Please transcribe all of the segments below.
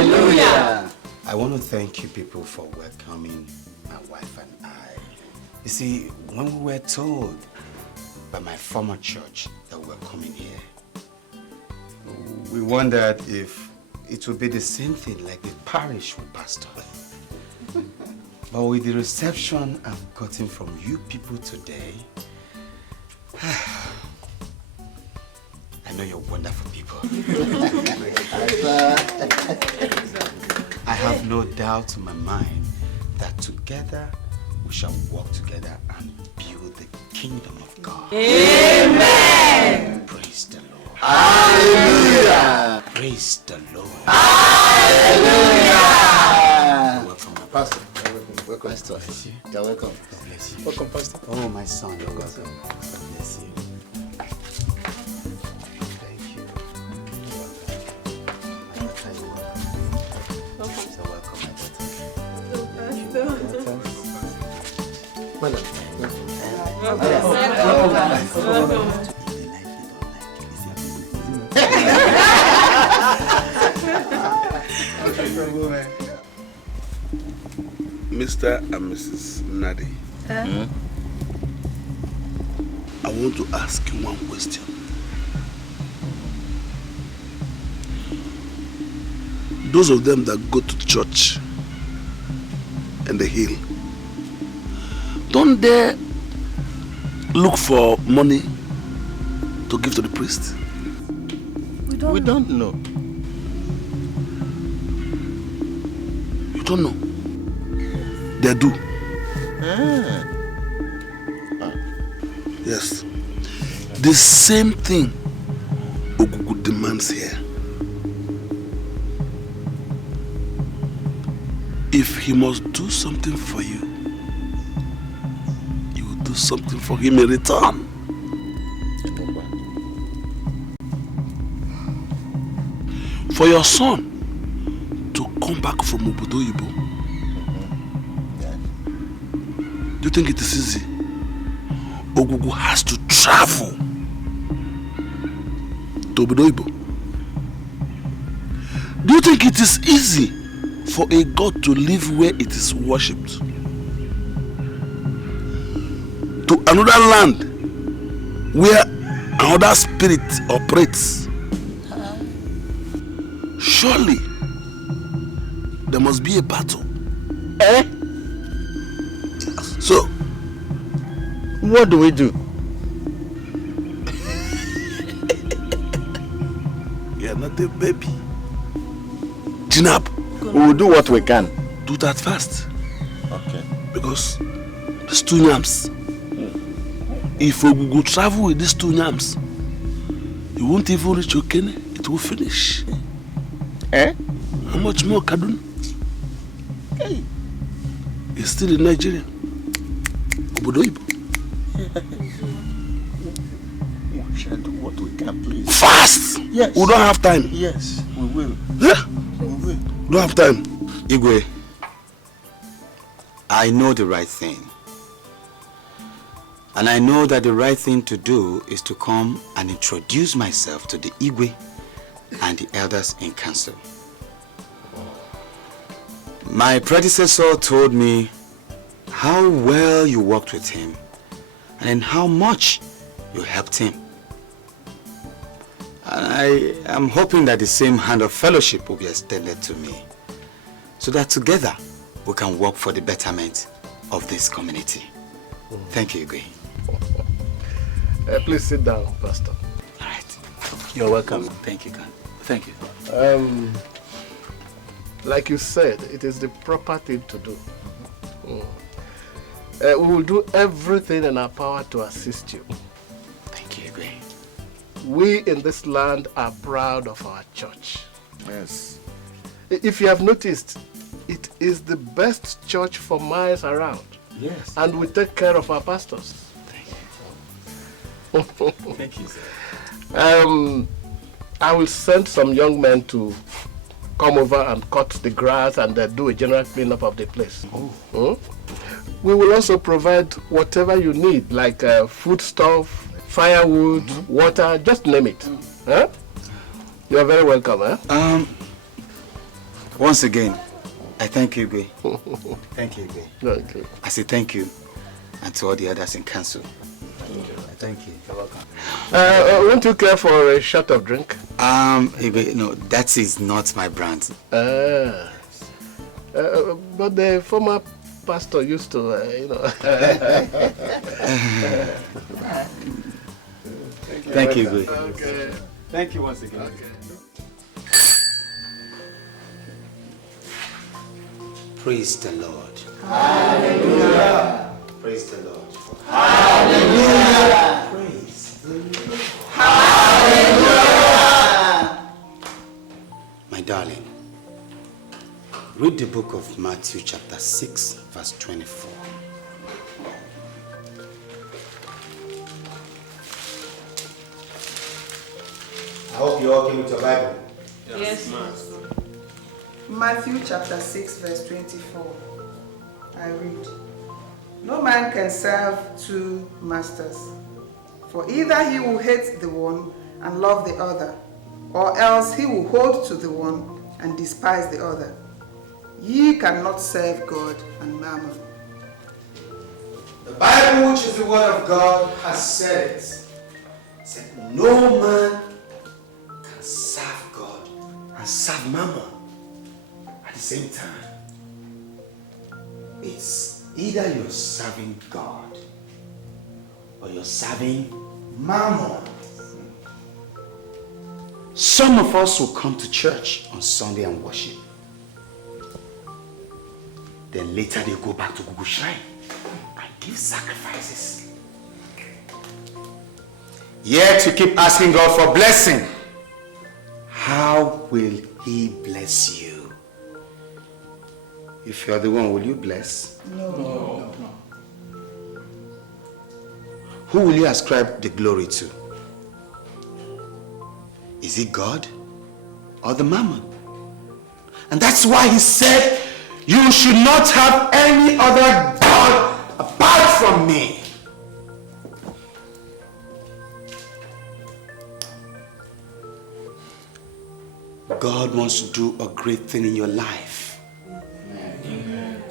Hallelujah. I want to thank you people for welcoming my wife and I. You see, when we were told by my former church that we were coming here, we wondered if it would be the same thing like the parish we pastor. But with the reception I've gotten from you people today, I know you're wonderful people. I have no doubt in my mind that together we shall work together and build the kingdom of God. Amen. Praise the Lord. Hallelujah. Praise the Lord. Hallelujah. Welcome, my Pastor. Welcome. Pastor. You're welcome. God bless you. Welcome, Pastor. Oh, my son, you're welcome. God bless you. Thank you. You're welcome. My daughter, you're welcome. You're welcome, my daughter. Madam. Mr. and Mrs. Nadi, I want to ask you one question. Those of them that go to church and the hill, don't they look for money to give to the priest? We don't know. You don't know? They do. Yes. The same thing Ogugu demands here. If he must do something for you, you will do something for him in return. For your son to come back from Obodo Ibo, do you think it is easy? Ogugu has to travel to Obodo Ibo. Do you think it is easy for a God to live where it is worshipped? To another land where another spirit operates? Surely there must be a battle. So, what do we do? You are not a baby. Jinab, we will do what we can. do that fast. Okay. Because these two yams, if we go travel with these two yams, you won't even reach Okene, it will finish. How much more Kaduna? Hey. It's still in Nigeria. Obodo Ibo. We shall do what we can, please. Fast! Yes. We don't have time. Yes, we will. Yeah? We will. We don't have time. Igwe, I know the right thing. And I know that the right thing to do is to come and introduce myself to the Igwe and the elders in council. My predecessor told me how well you worked with him and how much you helped him. And I am hoping that the same hand of fellowship will be extended to me, so that together we can work for the betterment of this community. Thank you, Igwe. Please sit down, Pastor. All right. You're welcome. Thank you, God. Thank you. Like you said, it is the proper thing to do. We will do everything in our power to assist you. Thank you, Igwe. We in this land are proud of our church. Yes. If you have noticed, it is the best church for miles around. Yes. And we take care of our pastors. Thank you. Thank you, sir. I will send some young men to come over and cut the grass and do a general cleanup of the place. We will also provide whatever you need, like food stuff, firewood, water, just name it. Huh? You are very welcome. Huh? Once again, I thank you, Igwe. Thank you, Igwe. Okay. I say thank you, and to all the others in council. Thank you. You're welcome. Won't you care for a shot of drink? Igwe, no, that is not my brand. But the former pastor used to, Thank you, Igwe. Okay. Thank you once again. Okay. Praise the Lord. Hallelujah. Praise the Lord. Hallelujah. Praise the Lord. Hallelujah. My darling, read the book of Matthew chapter 6, verse 24. I hope you all came with your Bible. Yes, Master. Matthew chapter 6 verse 24. I read, "No man can serve two masters, for either he will hate the one and love the other, or else he will hold to the one and despise the other. Ye cannot serve God and mammon." The Bible, which is the word of God, has said it. Said no man can serve God and serve mammon at the same time. It's either you're serving God or you're serving mammon. Some of us will come to church on Sunday and worship. Then later they go back to Google Shrine and give sacrifices. Yet you keep asking God for blessing. How will He bless you? If you're the one, will you bless? No. Who will you ascribe the glory to? Is it God or the mammon? And that's why He said, you should not have any other God apart from me. God wants to do a great thing in your life. Amen.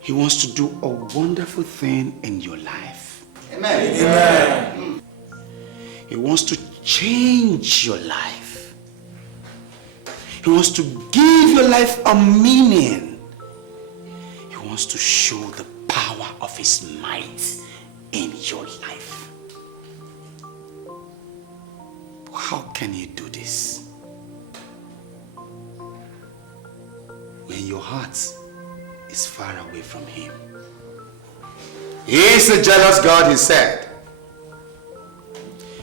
He wants to do a wonderful thing in your life. Amen. Amen. He wants to change your life. He wants to give your life a meaning. He wants to show the power of His might in your life. How can He do this? When your heart is far away from Him. He is a jealous God, He said.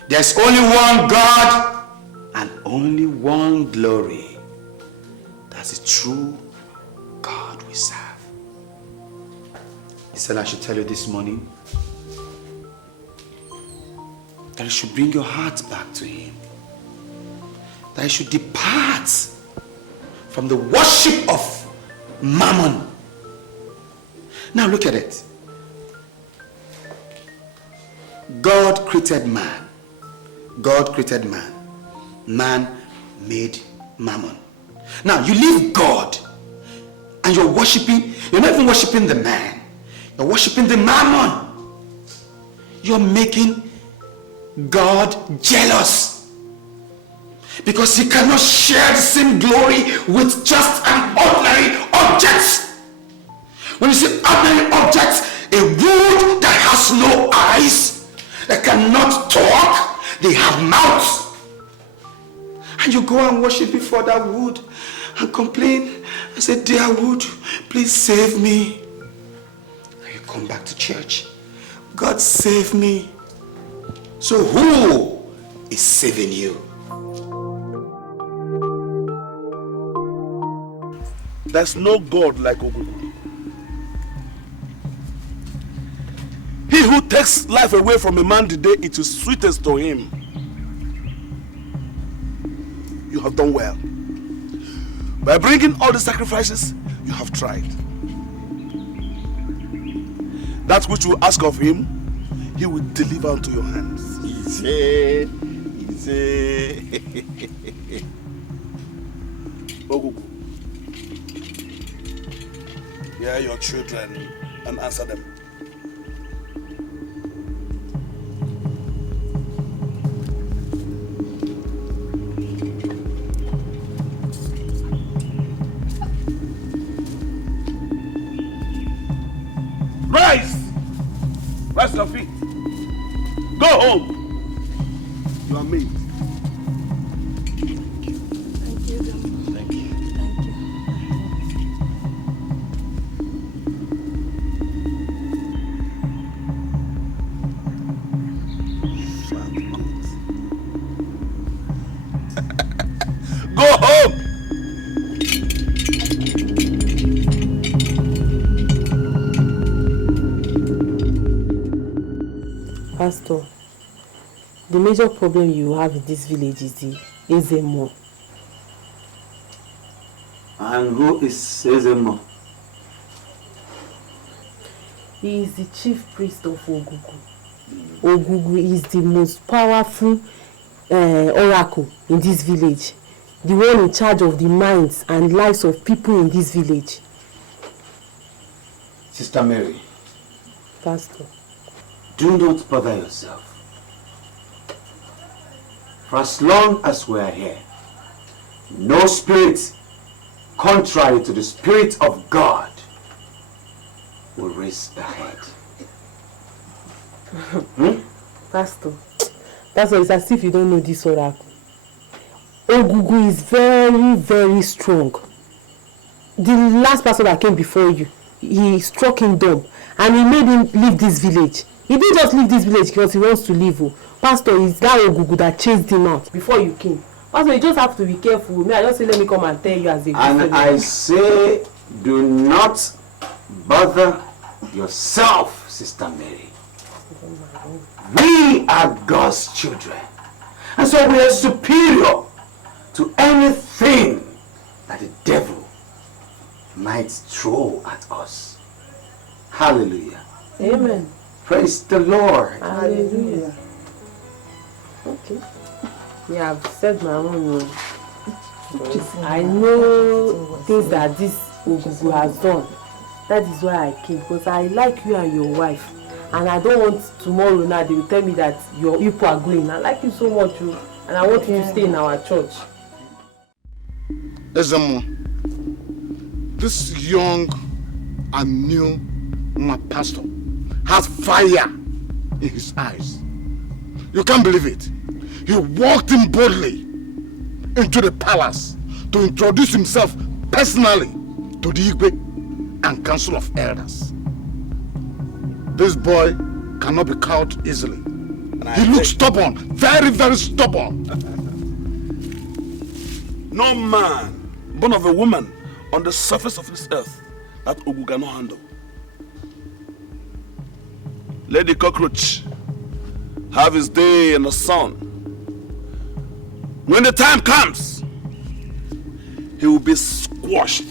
There's only one God and only one glory. That's the true God we serve. He said I should tell you this morning that you should bring your heart back to Him. That you should depart from the worship of mammon. Now look at it. God created man. God created man. Man made mammon. Now you leave God and you're worshiping, you're not even worshiping the man. You're worshiping the mammon. You're making God jealous. Because He cannot share the same glory with just an ordinary object. When you say ordinary object, a wood that has no eyes, that cannot talk, they have mouths. And you go and worship before that wood and complain and say, dear wood, please save me. And you come back to church. God save me. So who is saving you? There's no God like Ogugu. He who takes life away from a man the day it is sweetest to him. You have done well. By bringing all the sacrifices, you have tried. That which you ask of him, he will deliver unto your hands. Ogugu, Hear your children and answer them. Rise! Rise to your feet. Go home. You are made. Pastor, the major problem you have in this village is the Ezemo. And who is Ezemo? He is the chief priest of Ogugu. Ogugu is the most powerful oracle in this village. The one in charge of the minds and lives of people in this village. Sister Mary. Pastor. Do not bother yourself. For as long as we are here, no spirit contrary to the Spirit of God will raise a head. Pastor, it's as if you don't know this oracle. Ogugu is very, very strong. The last pastor that came before you, he struck him dumb and he made him leave this village. He didn't just leave this village because he wants to leave. Pastor, it's that Ogugu that chased him out before you came. Pastor, you just have to be careful. I just say, let me come and tell you as a And Christian. I say, do not bother yourself, Sister Mary. We are God's children. And so we are superior to anything that the devil might throw at us. Hallelujah. Amen. Praise the Lord. Hallelujah. Okay. Yeah, I've said my own. I know things that this Ogugu has done. That is why I came, because I like you and your wife. And I don't want tomorrow now they will tell me that your people are going. I like you so much, and I want you to stay in our church. Ezemo, this young and new pastor has fire in his eyes. You can't believe it. He walked in boldly into the palace to introduce himself personally to the Igwe and Council of Elders. This boy cannot be caught easily. He looks stubborn, very, very stubborn. No man born of a woman on the surface of this earth that Ogugu cannot handle. Let the cockroach have his day in the sun. When the time comes, he will be squashed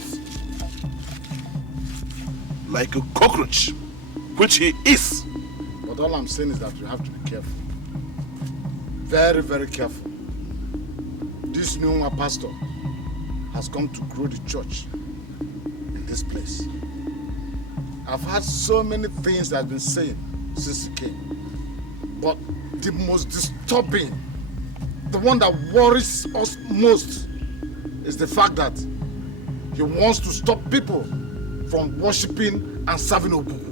like a cockroach, which he is. But all I'm saying is that you have to be careful. Very, very careful. This new pastor has come to grow the church in this place. I've heard so many things that have been said since he came. But the most disturbing, the one that worries us most, is the fact that he wants to stop people from worshipping and serving Ogugu.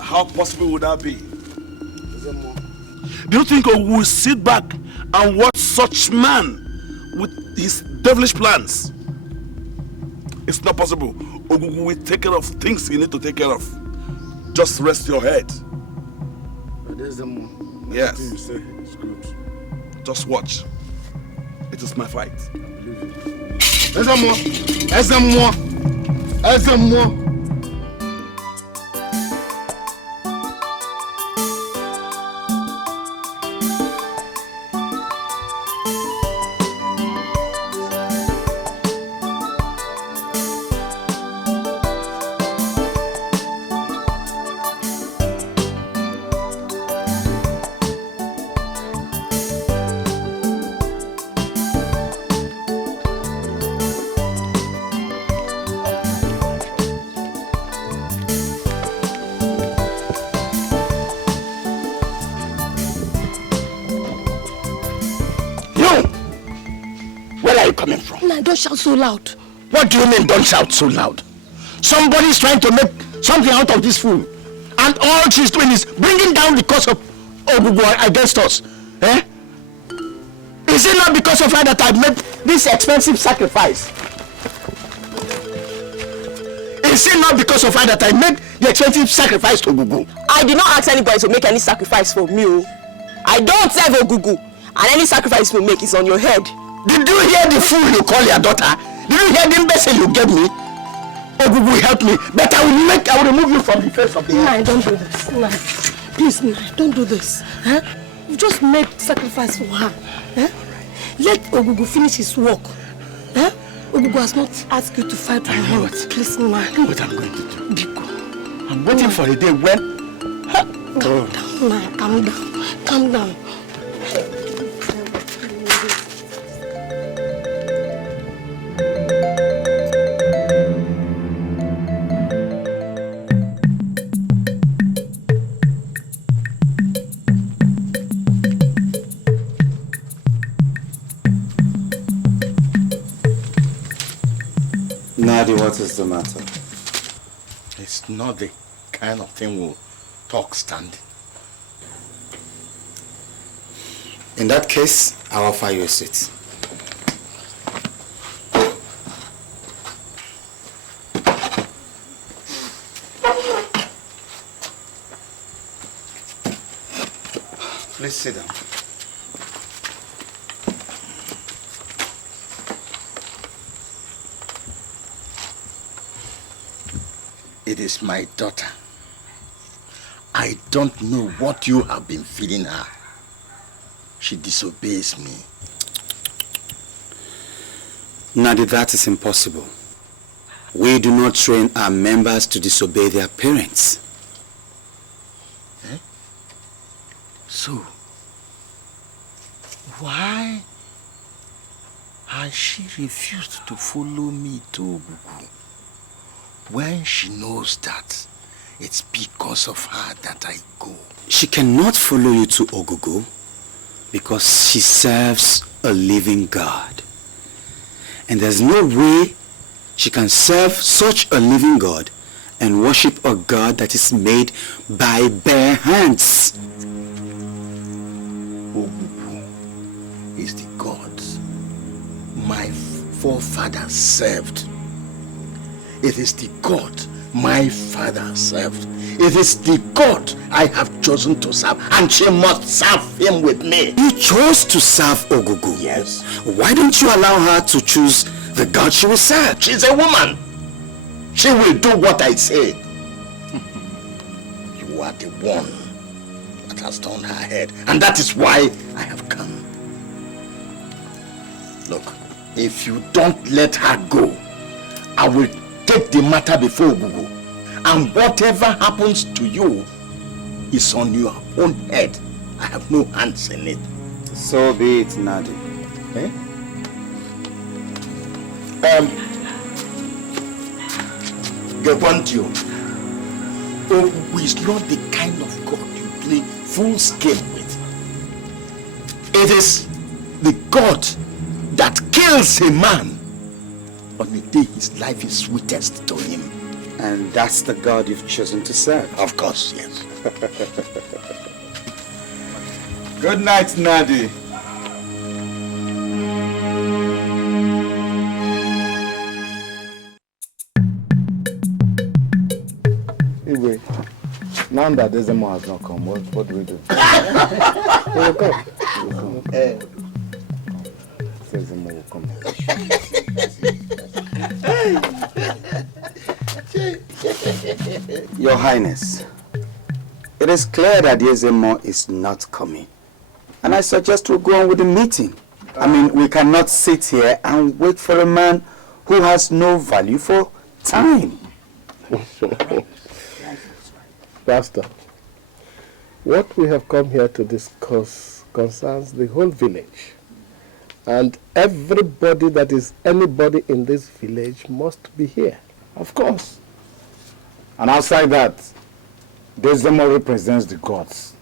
How possible would that be? Do you think Ogugu will sit back and watch such man with his devilish plans? It's not possible. Ogugu will take care of things you need to take care of. Just rest your head. Yes. You say it's good. Just watch. It is my fight. I believe you. Ezemo. coming from? Nah, don't shout so loud. What do you mean, don't shout so loud? Somebody's trying to make something out of this fool. And all she's doing is bringing down the cause of Ogugu against us. Eh? Is it not because of her that I made this expensive sacrifice? Is it not because of her that I made the expensive sacrifice to Ogugu? I did not ask anybody to make any sacrifice for me. I don't serve Ogugu. And any sacrifice we make is on your head. Did you hear the fool you call your daughter? Did you hear the imbecile you gave me? Ogugu help me, but I will remove you from the face of the earth. Nah, don't do this. Nah. Please, nah, don't do this. Huh? You just made sacrifice for her. Huh? Let Ogugu finish his work. Huh? Ogugu has not asked you to fight for him. Please, nah. I know what I'm going to do. Biko. I'm waiting for a day when... Calm down, nah, calm down. Calm down. Nadi, what is the matter? It's not the kind of thing we'll talk standing. In that case, I'll offer you a seat. Please sit down. It is my daughter. I don't know what you have been feeding her. She disobeys me. Nadi, that is impossible. We do not train our members to disobey their parents. Eh? So, why has she refused to follow me to Ogugu when she knows that it's because of her that I go? She cannot follow you to Ogugu because she serves a living God. And there's no way she can serve such a living God and worship a God that is made by bare hands. Ogugu is the God my forefathers served. It is the God my father served. It is the God I have chosen to serve, and she must serve him with me. You chose to serve Ogugu. Yes. Why don't you allow her to choose the God she will serve? She's a woman. She will do what I say. You are the one that has turned her head, and that is why I have come. Look, if you don't let her go, I will take the matter before Ogugu, and whatever happens to you is on your own head. I have no hands in it. So be it, Nadi. Eh? Gebantio, Ogugu is not the kind of God you play fool's game with. It is the God that kills a man on the day his life is sweetest to him. And that's the God you've chosen to serve? Of course, yes. Good night, Nadi. Anyway, now that Desemo has not come, what do we do? He will come. Desemo will come. Your Highness, it is clear that Desemo is not coming. And I suggest we go on with the meeting. I mean, we cannot sit here and wait for a man who has no value for time. Pastor, what we have come here to discuss concerns the whole village. And everybody that is anybody in this village must be here. Of course. And outside that, Desemo represents the gods.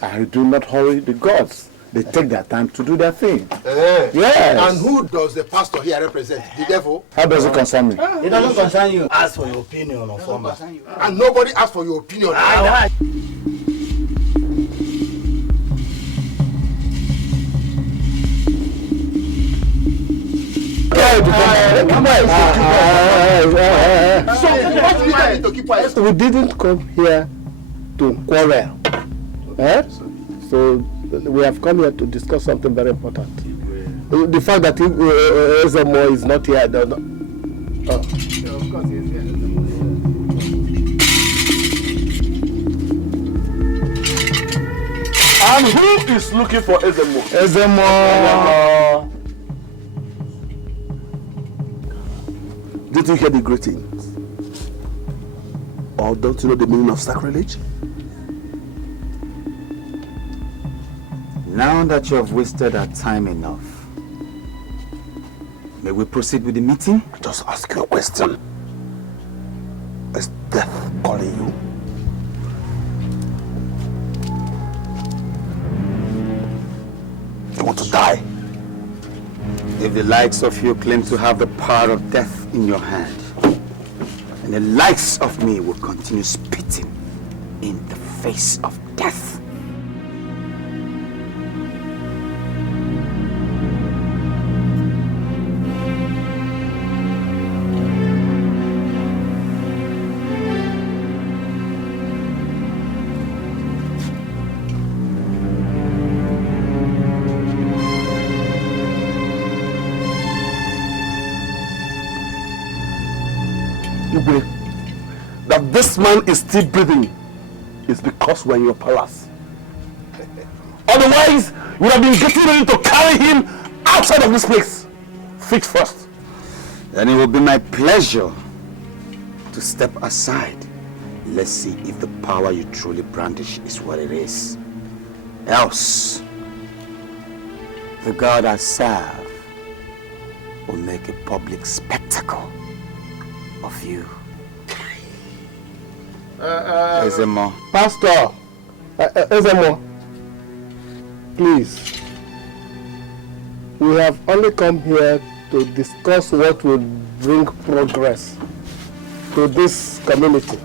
I do not hurry the gods. they take their time to do their thing. Yes. And who does the pastor here represent? The devil? How does it concern me? It doesn't concern you. Ask for your opinion on former. And nobody asked for your opinion. We didn't come here to quarrel. So we have come here to discuss something very important. The fact that Ezemo is not here, does not. Of course he is here. And who is looking for Ezemo? Ezemo. Did you hear the greetings? Or don't you know the meaning of sacrilege? Now that you have wasted our time enough, may we proceed with the meeting? Just ask you a question. Is death calling you? You want to die? If the likes of you claim to have the power of death in your hand, and the likes of me will continue spitting in the face of death. That this man is still breathing is because we're in your palace. Otherwise, you would have been getting ready to carry him outside of this place. Feet first. Then it will be my pleasure to step aside. Let's see if the power you truly brandish is what it is. Else, the God I serve will make a public spectacle of you. Ezemo. Pastor, Ezemo, please. We have only come here to discuss what will bring progress to this community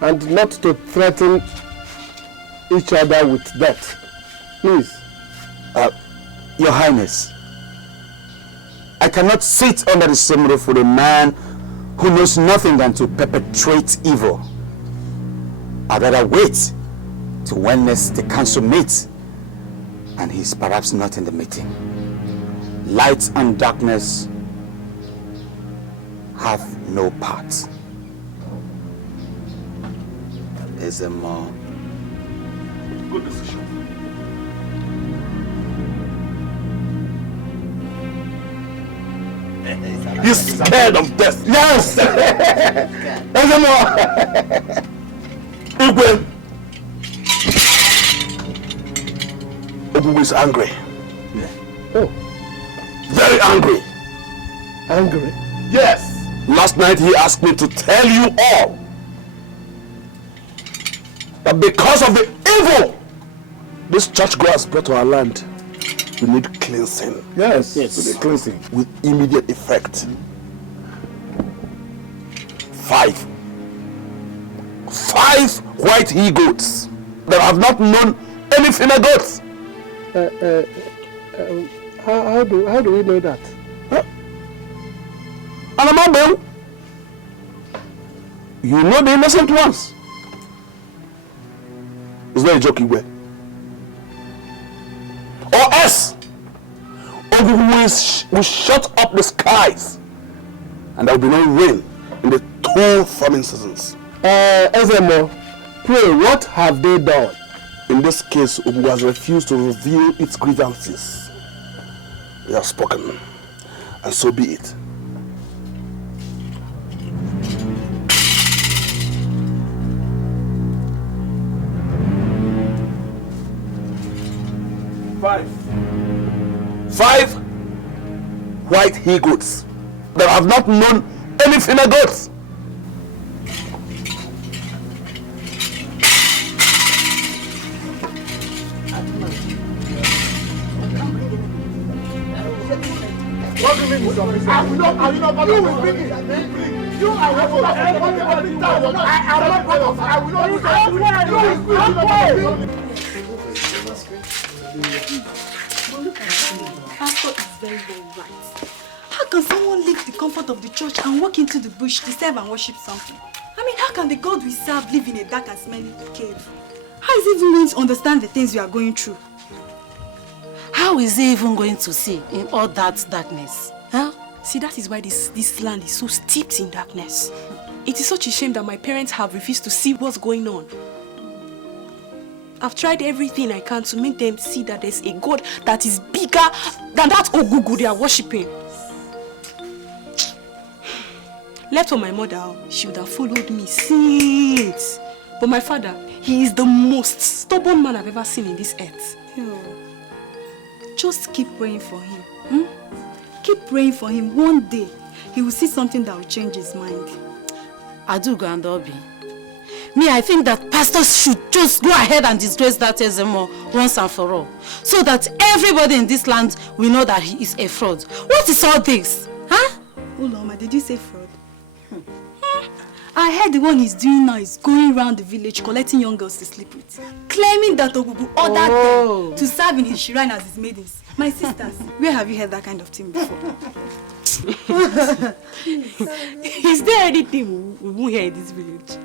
and not to threaten each other with death. Please. Your Highness, I cannot sit under the same roof with a man who knows nothing than to perpetrate evil. I'd rather wait till when the council meets and he's perhaps not in the meeting. Light and darkness have no part. Ezemo. Good decision. He's scared of death. Yes! Ezemo! Igwe! Ogbu is angry. Yeah. Oh. Very angry. Angry? Yes. Last night he asked me to tell you all that because of the evil this church girl has brought to our land, we need cleansing. Yes. Yes. Cleansing. With immediate effect. 5 white he-goats that have not known any female goats. How do we know that? Anamabel, you know the innocent ones. It's not a joke, Igwe. Or else, Ogu will shut up the skies and there will be no rain in the 2 farming seasons. Ezemo, pray, what have they done? In this case, Ogu has refused to reveal its grievances. They have spoken, and so be it. Five white he-goats that have not known any female goats. What do you mean submissive? I will not you will bring it. You are not I will Pastor is very, very right. How can someone leave the comfort of the church and walk into the bush to serve and worship something? I mean, how can the God we serve live in a dark and smelly cave? How is he even going to understand the things we are going through? How is he even going to see in all that darkness? Huh? See, that is why this land is so steeped in darkness. It is such a shame that my parents have refused to see what's going on. I've tried everything I can to make them see that there's a God that is bigger than that Ogugu they are worshipping. Left for my mother, she would have followed me since. But my father, he is the most stubborn man I've ever seen in this earth. Just keep praying for him. Keep praying for him. One day, he will see something that will change his mind. Adugo and Obi. Me, I think that pastors should just go ahead and disgrace that Ezemo once and for all. So that everybody in this land will know that he is a fraud. What is all this? Huh? Oh, Loma, did you say fraud? I heard the one he's doing now is going around the village collecting young girls to sleep with. Claiming that Ogugu ordered them to serve in his shrine as his maidens. My sisters, where have you heard that kind of thing before? Is there anything we won't hear in this village?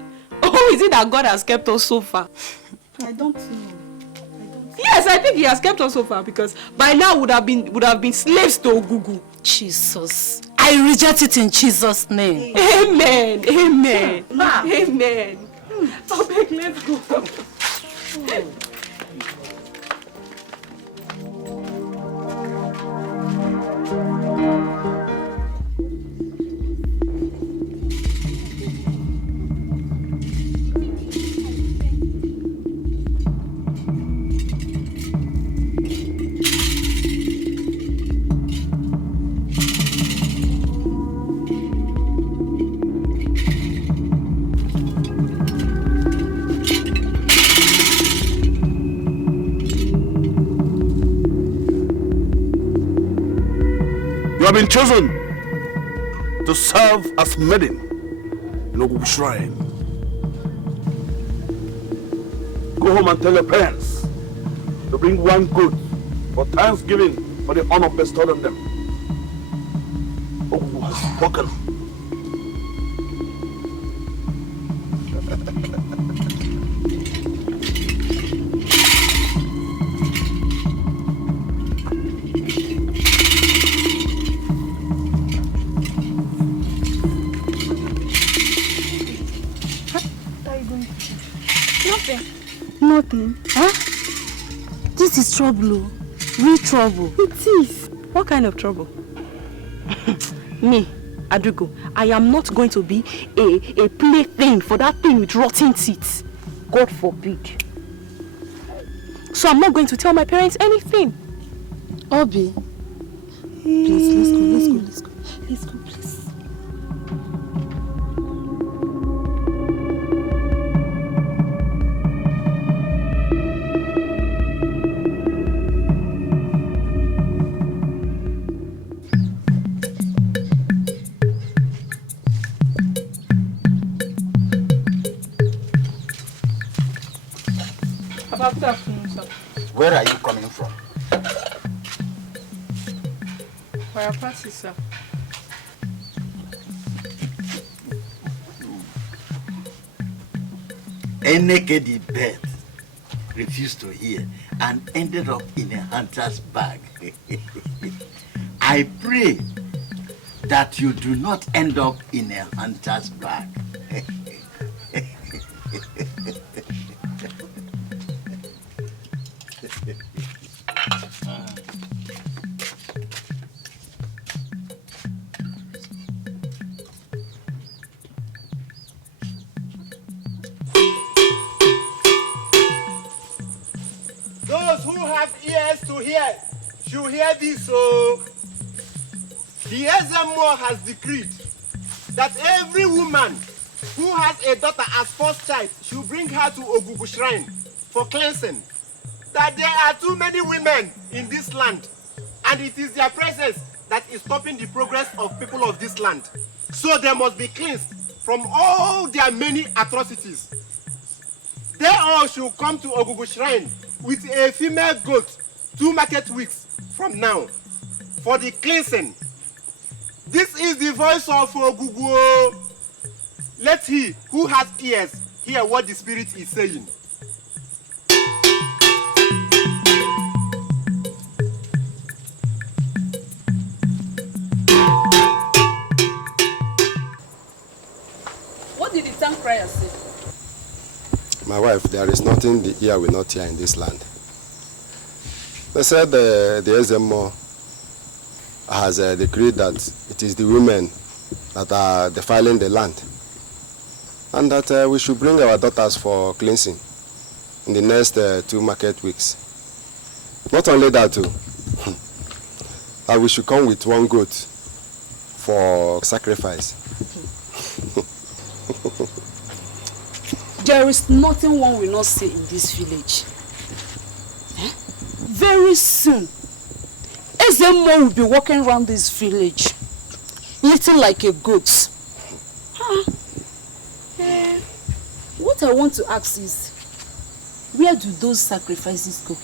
Oh, is it that God has kept us so far? I don't know. Yes, I think he has kept us so far because by now would have been slaves to Ogugu. Jesus. I reject it in Jesus' name. Amen. Amen. Amen. Oh, beg, let's go. You have been chosen to serve as maiden in Ogugu Shrine. Go home and tell your parents to bring one goat for thanksgiving for the honor bestowed on them. Ogugu has spoken. Nothing. Huh? This is trouble. Real trouble. It is. What kind of trouble? Me, Adugo, I am not going to be a plaything for that thing with rotten teeth. God forbid. So I'm not going to tell my parents anything. Obi. Please, let's go, please. Good afternoon, sir. Where are you coming from? For your practice, sir. Enekedi bird refused to hear and ended up in a hunter's bag. I pray that you do not end up in a hunter's bag. Those who have ears to hear should hear this. So, the Ezemo has decreed that every woman who has a daughter as first child should bring her to Ogugu Shrine for cleansing. That there are too many women in this land, and it is their presence that is stopping the progress of people of this land. So they must be cleansed from all their many atrocities. They all should come to Ogugu Shrine with a female goat 2 market weeks from now for the cleansing. This is the voice of Ogugu. Let he who has ears hear what the spirit is saying. What did the town crier say? My wife, there is nothing the ear will not hear in this land. They said the Ezemo has decreed that it is the women that are defiling the land, and that we should bring our daughters for cleansing in the next 2 market weeks. Not only that too, that we should come with 1 goat for sacrifice. There is nothing one will not say in this village. Very soon, Ezemo will be walking around this village, eating like a goat. What I want to ask is, where do those sacrifices go?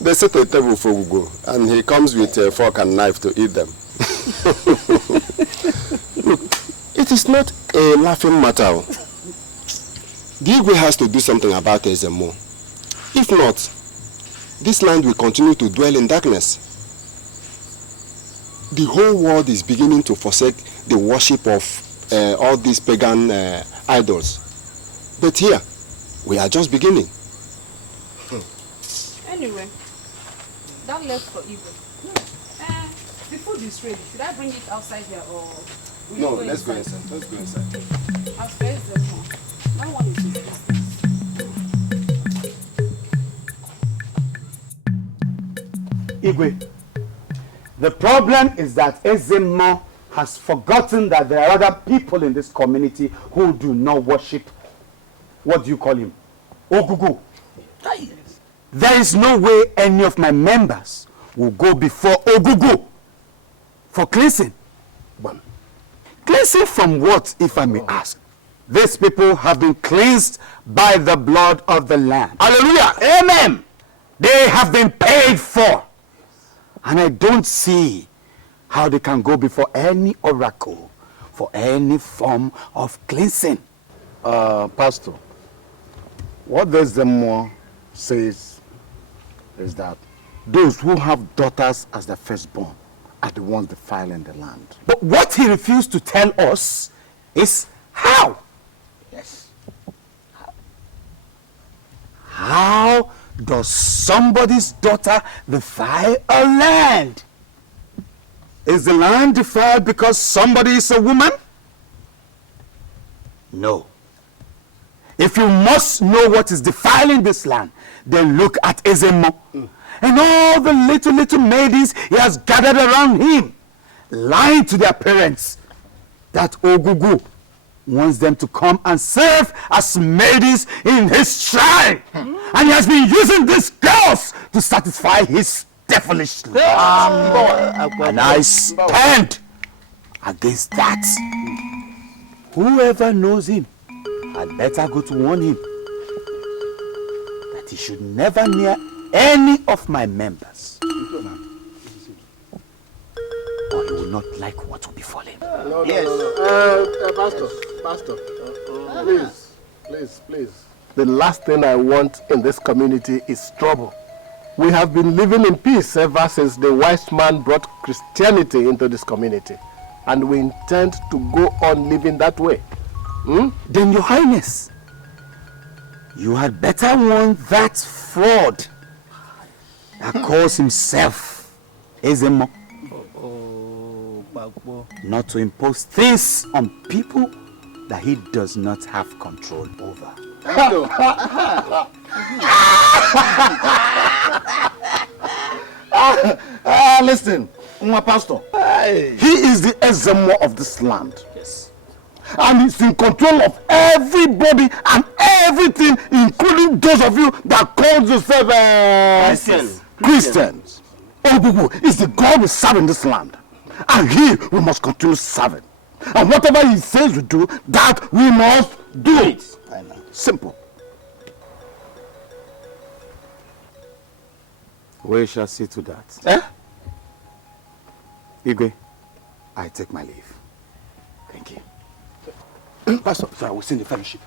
They set a table for Ugo, and he comes with a fork and knife to eat them. Look, it is not a laughing matter. The Igwe has to do something about Ezemo. If not, this land will continue to dwell in darkness. The whole world is beginning to forsake the worship of all these pagan idols. But here, we are just beginning. Anyway, that left for Igwe. The food is ready. Should I bring it outside here or... No, let's go inside. Let's go inside. I'll spare them more. No one is in this. Igwe, the problem is that Ezemo has forgotten that there are other people in this community who do not worship, what do you call him? Ogugu. There is no way any of my members will go before Ogugu for cleansing. Cleansing from what, if I may ask? These people have been cleansed by the blood of the Lamb. Hallelujah. Amen. They have been paid for. And I don't see how they can go before any oracle for any form of cleansing. Pastor, what the Ezemo says is that those who have daughters as the firstborn are the ones defiling the land. But what he refused to tell us is how. Yes. How does somebody's daughter defile a land? Is the land defiled because somebody is a woman? No. If you must know what is defiling this land, then look at Ezemo and all the little maidens he has gathered around him, lying to their parents that Ogugu wants them to come and serve as maidens in his shrine. And he has been using these girls to satisfy his devilish lust. And I stand against that. Whoever knows him had better go to warn him that he should never near any of my members, or he will not like what will befall him. Yes. Pastor, please. The last thing I want in this community is trouble. We have been living in peace ever since the wise man brought Christianity into this community, and we intend to go on living that way. Then, Your Highness, you had better warn that fraud that calls himself Ezemo not to impose things on people that he does not have control over. Listen, my pastor, he is the Ezemo of this land. Yes. And he's in control of everybody and everything, including those of you that call yourselves Christians. Ogugu is the God we serve in this land. And he we must continue serving. And whatever he says we do, that we must do. Simple. We shall see to that. Eh? Igwe, I take my leave. Thank you. Pastor, sir, we've seen the fellowship.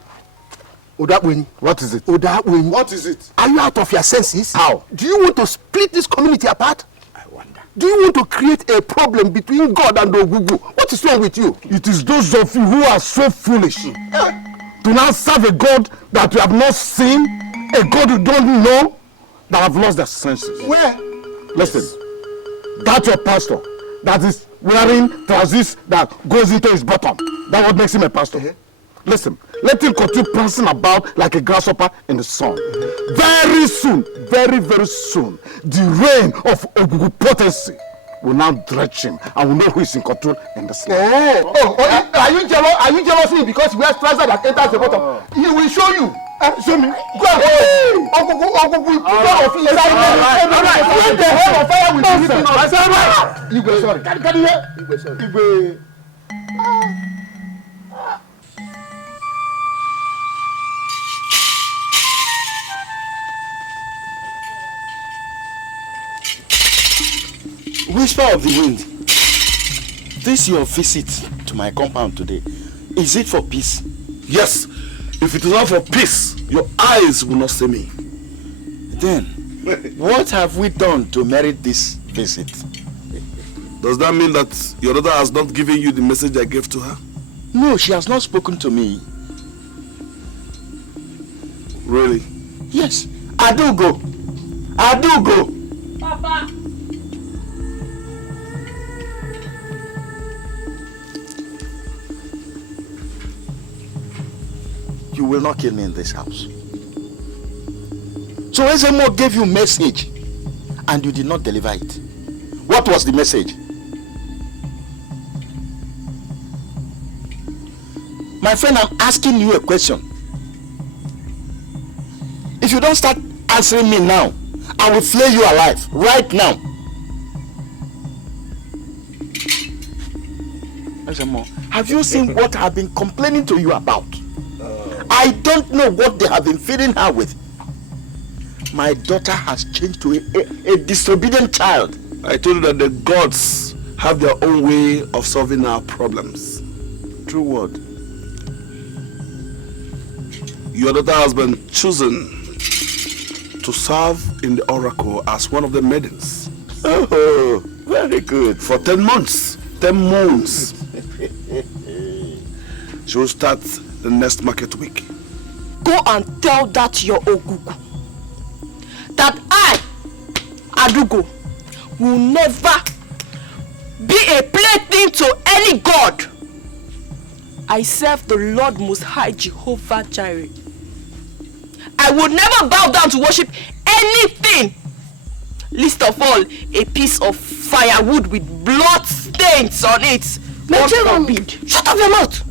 Odawin. What is it? Odawin. What is it? Are you out of your senses? How? Do you want to split this community apart? I wonder. Do you want to create a problem between God and Ogugu? What is wrong with you? It is those of you who are so foolish to now serve a God that you have not seen, a God you don't know, that have lost their senses. Where? Listen, that's your pastor that is wearing trousers that goes into his bottom. That's what makes him a pastor. Listen, let him continue prancing about like a grasshopper in the sun. Very soon, very, very soon, the reign of Ogugu potency will now dredge him, and we know who is in control in this land. Are you jealous? Are you jealous because we have trousers that enters the bottom? He will show you. Show me. Go ahead. Ogugu, when the hell of fire will be written on. Igwe, sorry. Can you hear? Igwe, sorry. Igwe. Whisper of the wind, this your visit to my compound today, is it for peace? Yes, if it is not for peace, your eyes will not see me. Then, what have we done to merit this visit? Does that mean that your daughter has not given you the message I gave to her? No, she has not spoken to me. Really? Yes, I do go. I do go. Papa. You will not kill me in this house. So Ezemo gave you a message and you did not deliver it. What was the message? My friend, I'm asking you a question. If you don't start answering me now, I will flay you alive right now. Ezemo, have you seen what I've been complaining to you about? I don't know what they have been feeding her with. My daughter has changed to a disobedient child. I told you that the gods have their own way of solving our problems. True word. Your daughter has been chosen to serve in the oracle as one of the maidens. Oh, very good. For 10 months. 10 months. She will start the next market week. Go and tell that your Ogugu that I, Adugo, will never be a plaything to any god. I serve the Lord Most High, Jehovah Jireh. I would never bow down to worship anything, least of all a piece of firewood with blood stains on it. God forbid. Shut up your mouth.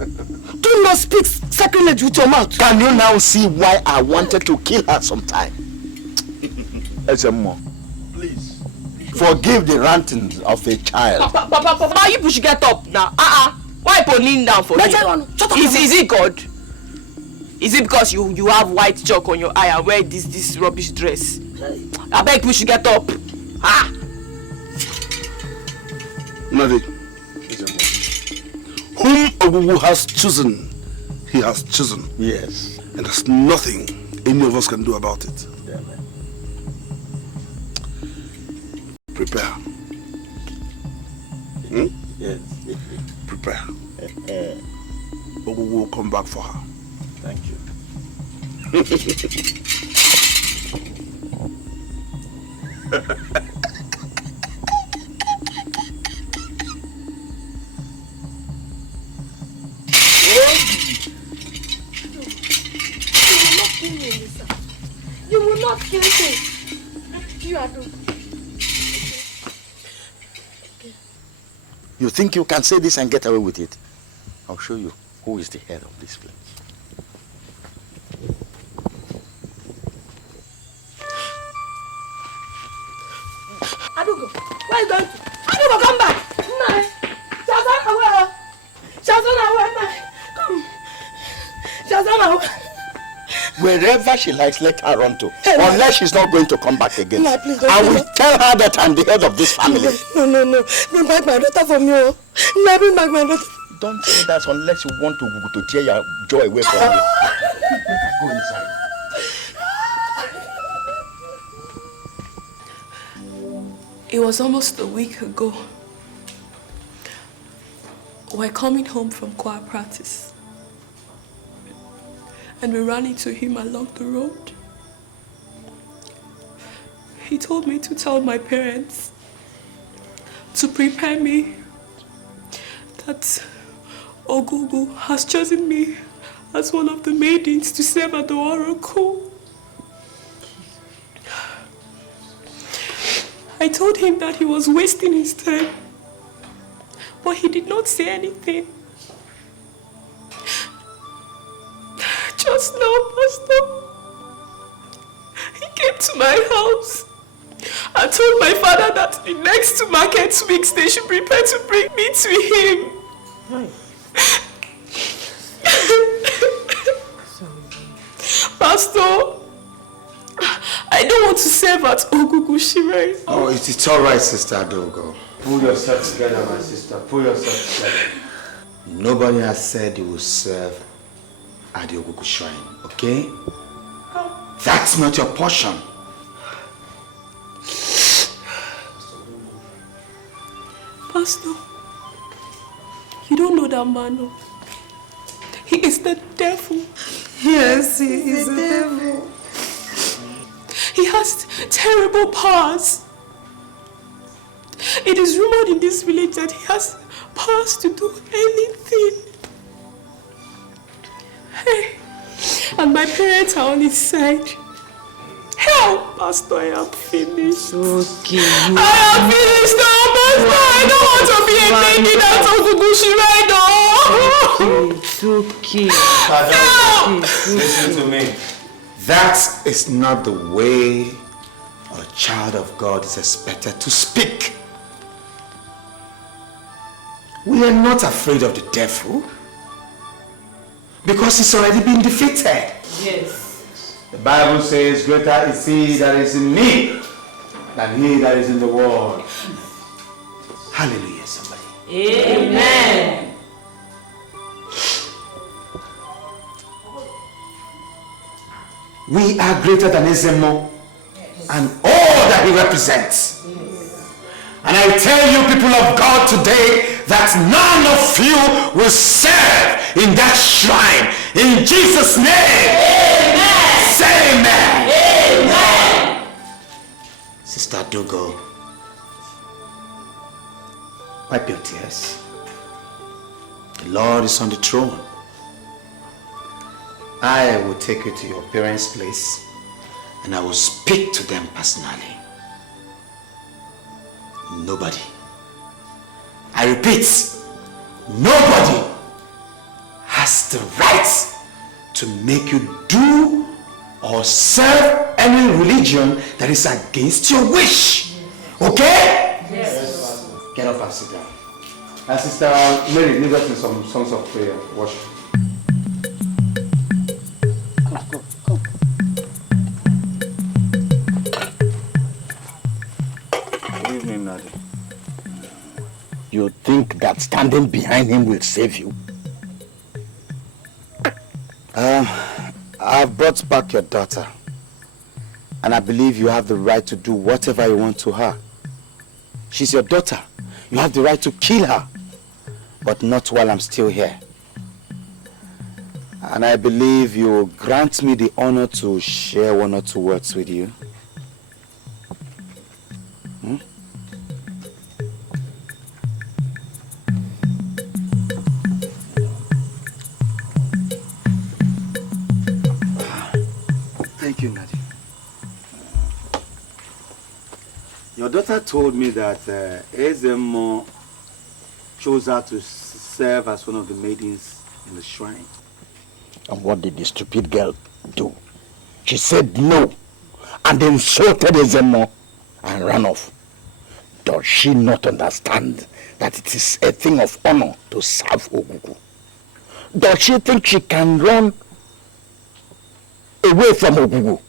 Do not speak sacrilege with your mouth. Can you now see why I wanted to kill her sometime? Ezemo, please. Forgive the rantings of a child. Papa, you should get up now. Why putting down for me? Is it God? Is it because you have white chalk on your eye and wear this rubbish dress? I beg you should get up. Nothing. Whom Ogugu has chosen, he has chosen. Yes. And there's nothing any of us can do about it. Yeah, man. Prepare. Yes. Prepare. Ogugu will come back for her. Thank you. You will not kill me. You are doing. You think you can say this and get away with it? I'll show you who is the head of this place. Adugo. Where you going? I never come back. No. Shazana, where? Come. Shazana. Wherever she likes, let her run to. Unless she's not going to come back again. No, please don't. I will tell her that I'm the head of this family. No. Bring back my daughter from you. No, bring back my daughter. Don't say that unless you want to tear your joy away from me. Go inside. It was almost a week ago. We're coming home from choir practice. And we ran into him along the road. He told me to tell my parents to prepare me that Ogugu has chosen me as one of the maidens to serve at the oracle. I told him that he was wasting his time, but he did not say anything. Just now, Pastor, he came to my house and told my father that the next 2 market weeks they should prepare to bring me to him. Pastor, I don't want to serve at Ogugu Shrine. Oh, it's all right, Sister Adogo. Pull yourself together, my sister. Pull yourself together. Nobody has said you will serve at the Ogugu Shrine, okay? That's not your portion. Pastor, you don't know that man, no? He is the devil. Yes, he is the devil. He has terrible powers. It is rumored in this village that he has powers to do anything. Hey, and my parents are on his side. Help, Pastor, I am finished. Okay. I am finished now, Pastor. I don't want to be a lady that's Ogugushi right now. It's okay. Help! Listen to me. That is not the way a child of God is expected to speak. We are not afraid of the devil because he's already been defeated. Yes. The Bible says, greater is he that is in me than he that is in the world. Hallelujah, somebody. Amen. We are greater than Ezemo and all that he represents. And I tell you, people of God, today that none of you will serve in that shrine. In Jesus' name. Amen. Say amen. Amen. Sister Dogo, wipe your tears. The Lord is on the throne. I will take you to your parents' place and I will speak to them personally. Nobody, I repeat, nobody has the right to make you do or serve any religion that is against your wish. Okay? Yes. Get up and sit down. And Sister Mary, lead us in some songs of prayer, worship. You think that standing behind him will save you? I've brought back your daughter. And I believe you have the right to do whatever you want to her. She's your daughter. You have the right to kill her. But not while I'm still here. And I believe you will grant me the honor to share 1 or 2 words with you. Thank you, Nadia. Your daughter told me that Ezemo chose her to serve as one of the maidens in the shrine. And what did the stupid girl do? She said no and insulted Ezemo and ran off. Does she not understand that it is a thing of honor to serve Ogugu? Does she think she can run away from Ogugu?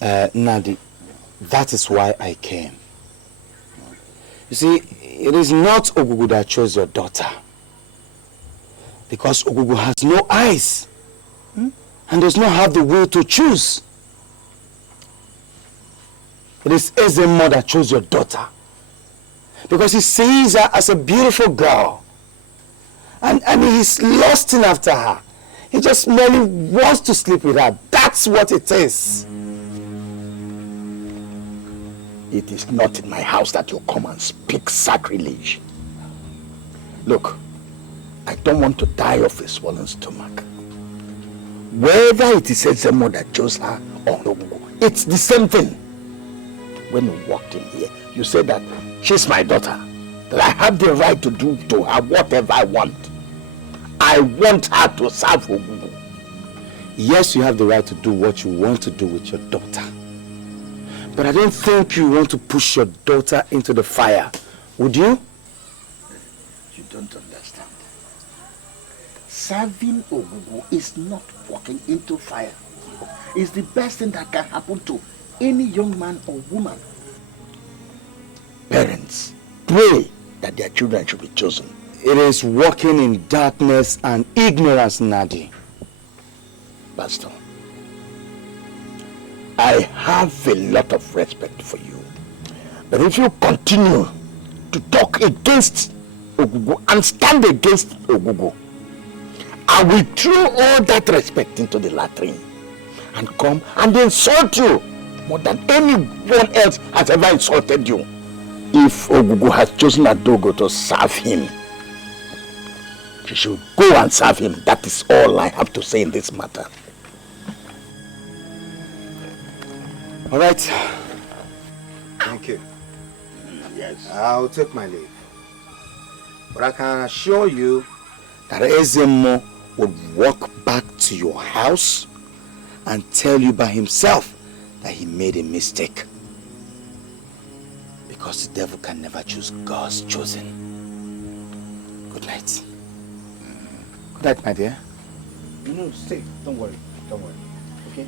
Nadi, that is why I came. You see, it is not Ogugu that chose your daughter. Because Ogugu has no eyes. And does not have the will to choose. It is Ezemo that chose your daughter. Because he sees her as a beautiful girl. And he is lusting after her. He just merely wants to sleep with her. That's what it is. It is not in my house that you come and speak sacrilege. Look, I don't want to die of a swollen stomach. Whether it is Ezemo that chose her or Ogugu, it's the same thing. When you walked in here, you said that she's my daughter, that I have the right to do to her whatever I want. I want her to serve Ogugu. Yes, you have the right to do what you want to do with your daughter. But I don't think you want to push your daughter into the fire. Would you? You don't understand. Serving Ogugu is not walking into fire. It's the best thing that can happen to any young man or woman. Parents, pray that their children should be chosen. It is walking in darkness and ignorance, Nadi. Pastor, I have a lot of respect for you. But if you continue to talk against Ogugu and stand against Ogugu, I will throw all that respect into the latrine and come and insult you more than anyone else has ever insulted you. If Ogugu has chosen Adogo to serve him, she should go and serve him. That is all I have to say in this matter. All right. Thank you. Yes. I'll take my leave. But I can assure you that Ezemo would walk back to your house and tell you by himself that he made a mistake. Because the devil can never choose God's chosen. Good night. Good night, my dear. No, stay. Don't worry. Don't worry. Okay?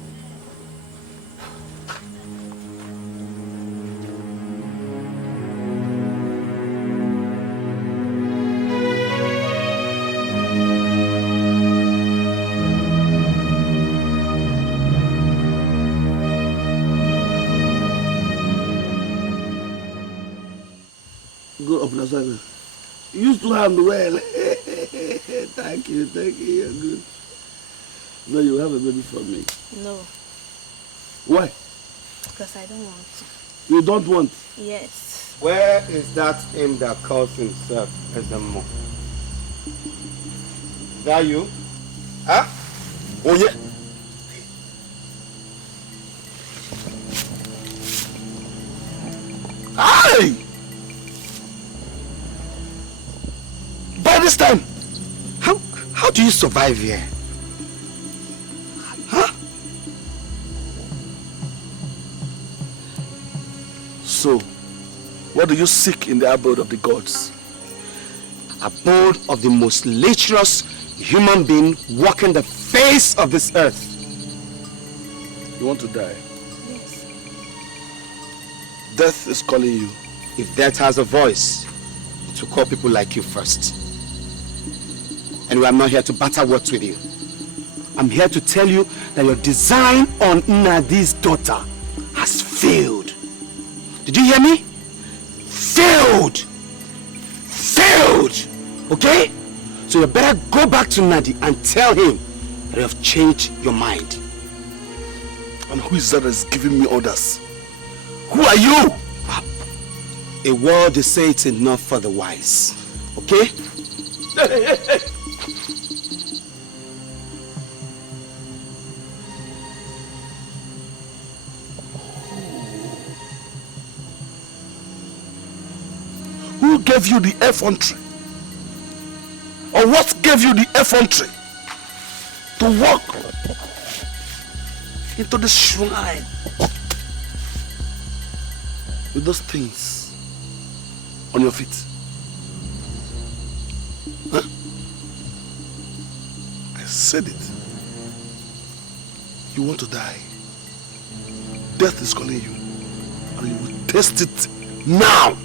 Go up, Nazaga. You used to hand well. Thank you, you're good. No, you have a baby for me. No, Why? because I don't want to. You don't want? Yes. Where is that him that calls himself Ezemo? Is that you? Huh? Oh yeah. Aye! By this time, how do you survive here? Huh? So, what do you seek in the abode of the gods? Abode of the most lecherous human being walking the face of this earth. You want to die? Yes. Death is calling you. If death has a voice, it will call people like you first. Anyway, I'm not here to batter words with you. I'm here to tell you that your design on Nadi's daughter has failed. Did you hear me? Failed! Failed! Okay? So you better go back to Nadi and tell him that you have changed your mind. And who is that that's giving me orders? Who are you? A word they say it's enough for the wise. Okay? Who gave you the effrontery? Or what gave you the effrontery to walk into the shrine with those things on your feet. Huh? I said it. You want to die. Death is calling you. And you will taste it now.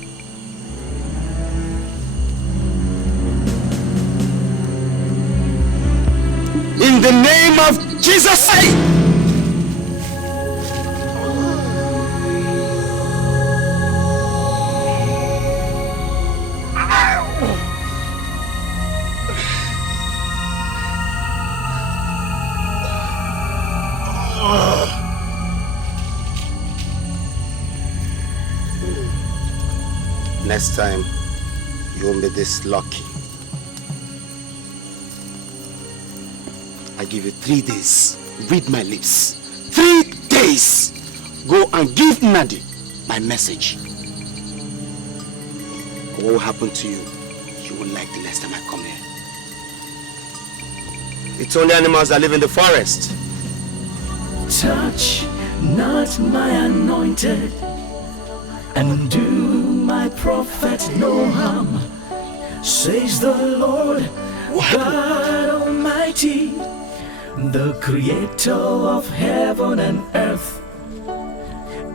In the name of Jesus. Next time, you won't be this lucky. I give you 3 days. Read my lips. 3 days. Go and give Nadi my message. What will happen to you, you won't like the next time I come here. It's only animals that live in the forest. Touch not my anointed, and do my prophet no harm, says the Lord God Almighty, the creator of heaven and earth.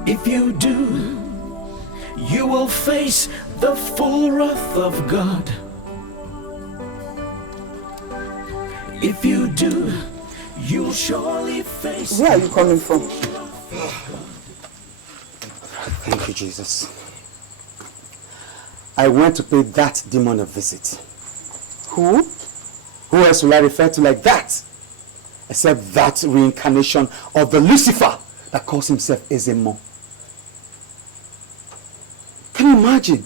If you do, you will face the full wrath of God. If you do, you'll surely face. Where are you coming from? Thank you, Jesus. I went to pay that demon a visit. Who? Who else will I refer to like that? Except that reincarnation of the Lucifer that calls himself Ezemo. Can you imagine?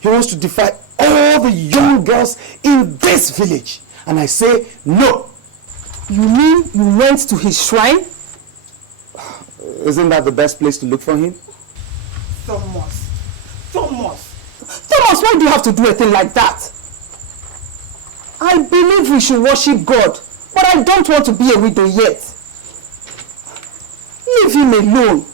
He wants to defy all the young girls in this village. And I say, no. You mean you went to his shrine? Isn't that the best place to look for him? Thomas, why do you have to do a thing like that? I believe we should worship God, but I don't want to be a widow yet. Leave him alone.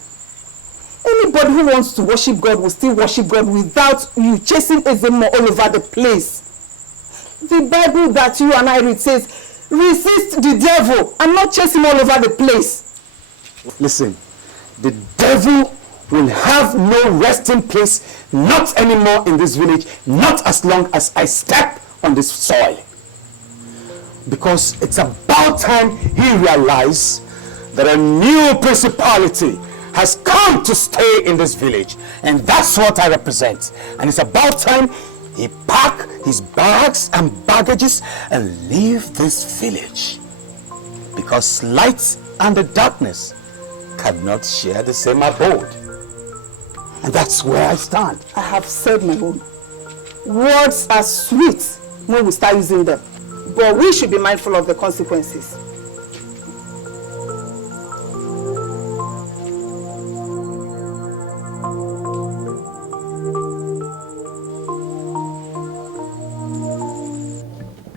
Anybody who wants to worship God will still worship God without you chasing Ezemo all over the place. The Bible that you and I read says, resist the devil and not chase him all over the place. Listen, the devil will have no resting place, not anymore in this village, not as long as I step on this soil. Because it's about time he realized that a new principality has come to stay in this village, and that's what I represent. And it's about time he pack his bags and baggages and leave this village, because light and the darkness cannot share the same abode. And that's where I stand. I have said my own. Words are sweet when we start using them, but we should be mindful of the consequences.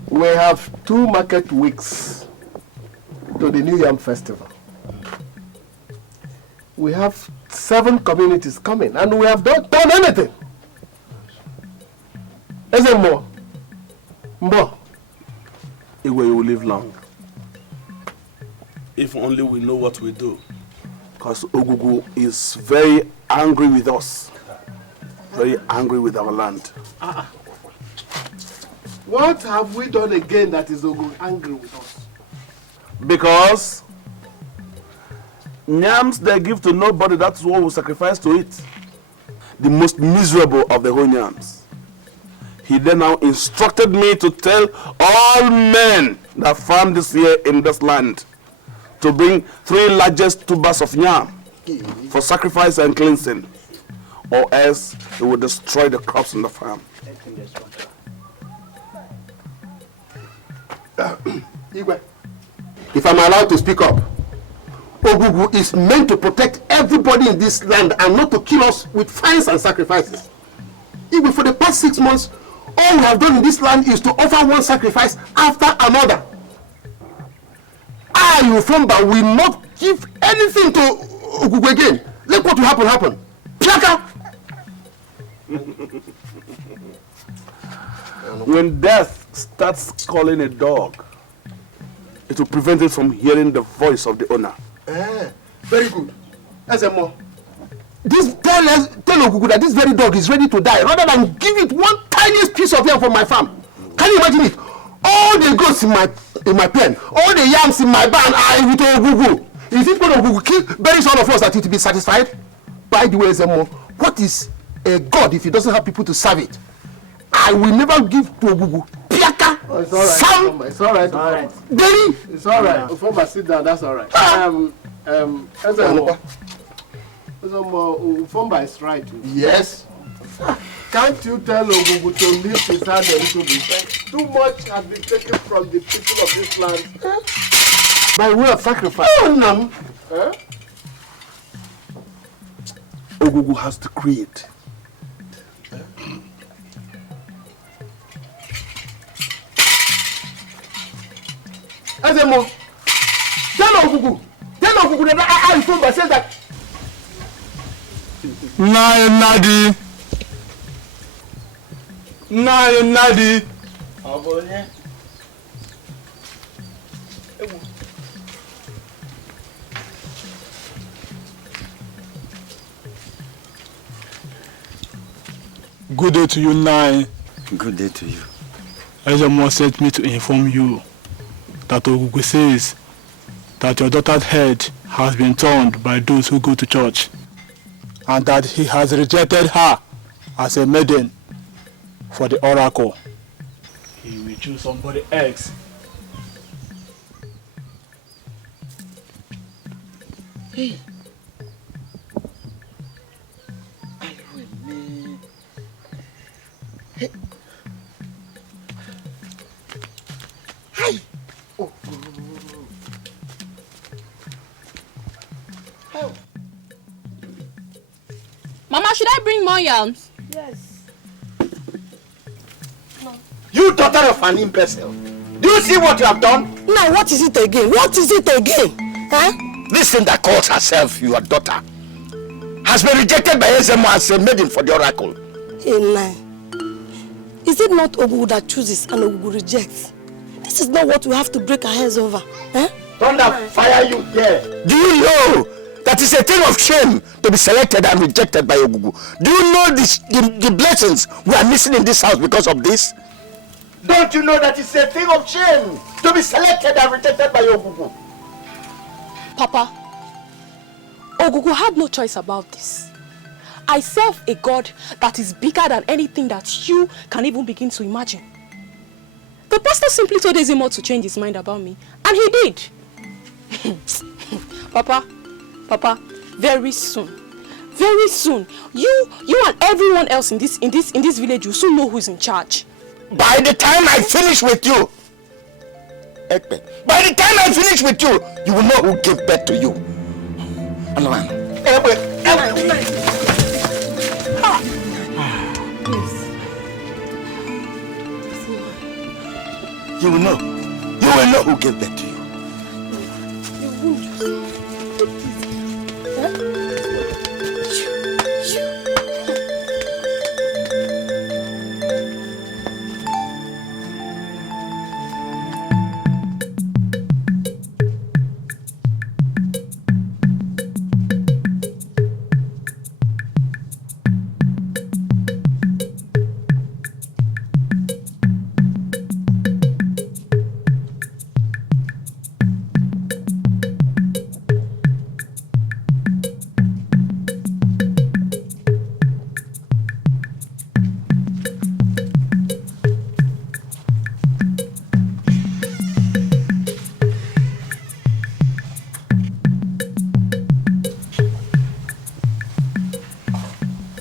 We have 2 market weeks to the New Yam Festival. We have 7 communities coming, and we have not done anything. Is there more? More. Iwe, you will live long. If only we know what we do. Because Ogugu is very angry with us. Very angry with our land. What have we done again that is angry with us? Because yams they give to nobody, that's what we sacrifice to it. The most miserable of the whole yams. He then now instructed me to tell all men that farm this year in this land to bring 3 largest tubers of yam for sacrifice and cleansing, or else he will destroy the crops in the farm. If I'm allowed to speak up, Ogugu is meant to protect everybody in this land and not to kill us with fines and sacrifices. Even for the past 6 months, all we have done in this land is to offer one sacrifice after another. I, Ufomba, will not give anything to Ogugu again. Let what will happen, happen. Piaka! When death starts calling a dog, it will prevent it from hearing the voice of the owner. Very good. Ezemo. This tell Ogugu that this very dog is ready to die rather than give it one tiniest piece of yam from my farm. Can you imagine it? All the goats in my pen, all the yams in my barn are with Ogugu. Is it when Ogugu buries all of us that it will be satisfied? By the way, Ezemo, what is a god if he doesn't have people to serve it? I will never give to Ogugu. Piaka, it's all right. Sam, it's all right. It's all right. Daddy. It's all right. Ufomba, sit down. That's all right. Ufomba is right. Yes. Can't you tell Ogugu to lift his hand a little bit? Too much has been taken from the people of this land by way of sacrifice. Oh, no. Ogugu has decreed. Ezemo, tell Ogugu that I Ufomba says that. Nadi. Good day to you, Nai. Good day to you. Ezemo sent me to inform you that Ogugu says that your daughter's head has been turned by those who go to church, and that he has rejected her as a maiden for the oracle. He will choose somebody else. Hey. Hi. Oh. Oh. Mama, should I bring more yams? Yes. No. You daughter of an imbecile. Do you see what you have done? Now, what is it again? What is it again? Huh? This thing that calls herself your daughter has been rejected by Ezemo as a maiden for the oracle. Eli, is it not Ogugu that chooses and Ogugu rejects? This is not what we have to break our heads over. Huh? Thunder fire you there. Do you know that it's a thing of shame to be selected and rejected by Ogugu? Do you know the blessings we are missing in this house because of this? Don't you know that it's a thing of shame to be selected and rejected by Ogugu? Papa, Ogugu had no choice about this. I serve a God that is bigger than anything that you can even begin to imagine. The pastor simply told Ezemo to change his mind about me, and he did. Papa, very soon, you and everyone else in this village will soon know who's in charge. By the time I finish with you, you will know who gave birth to you. You will know who gave birth to you.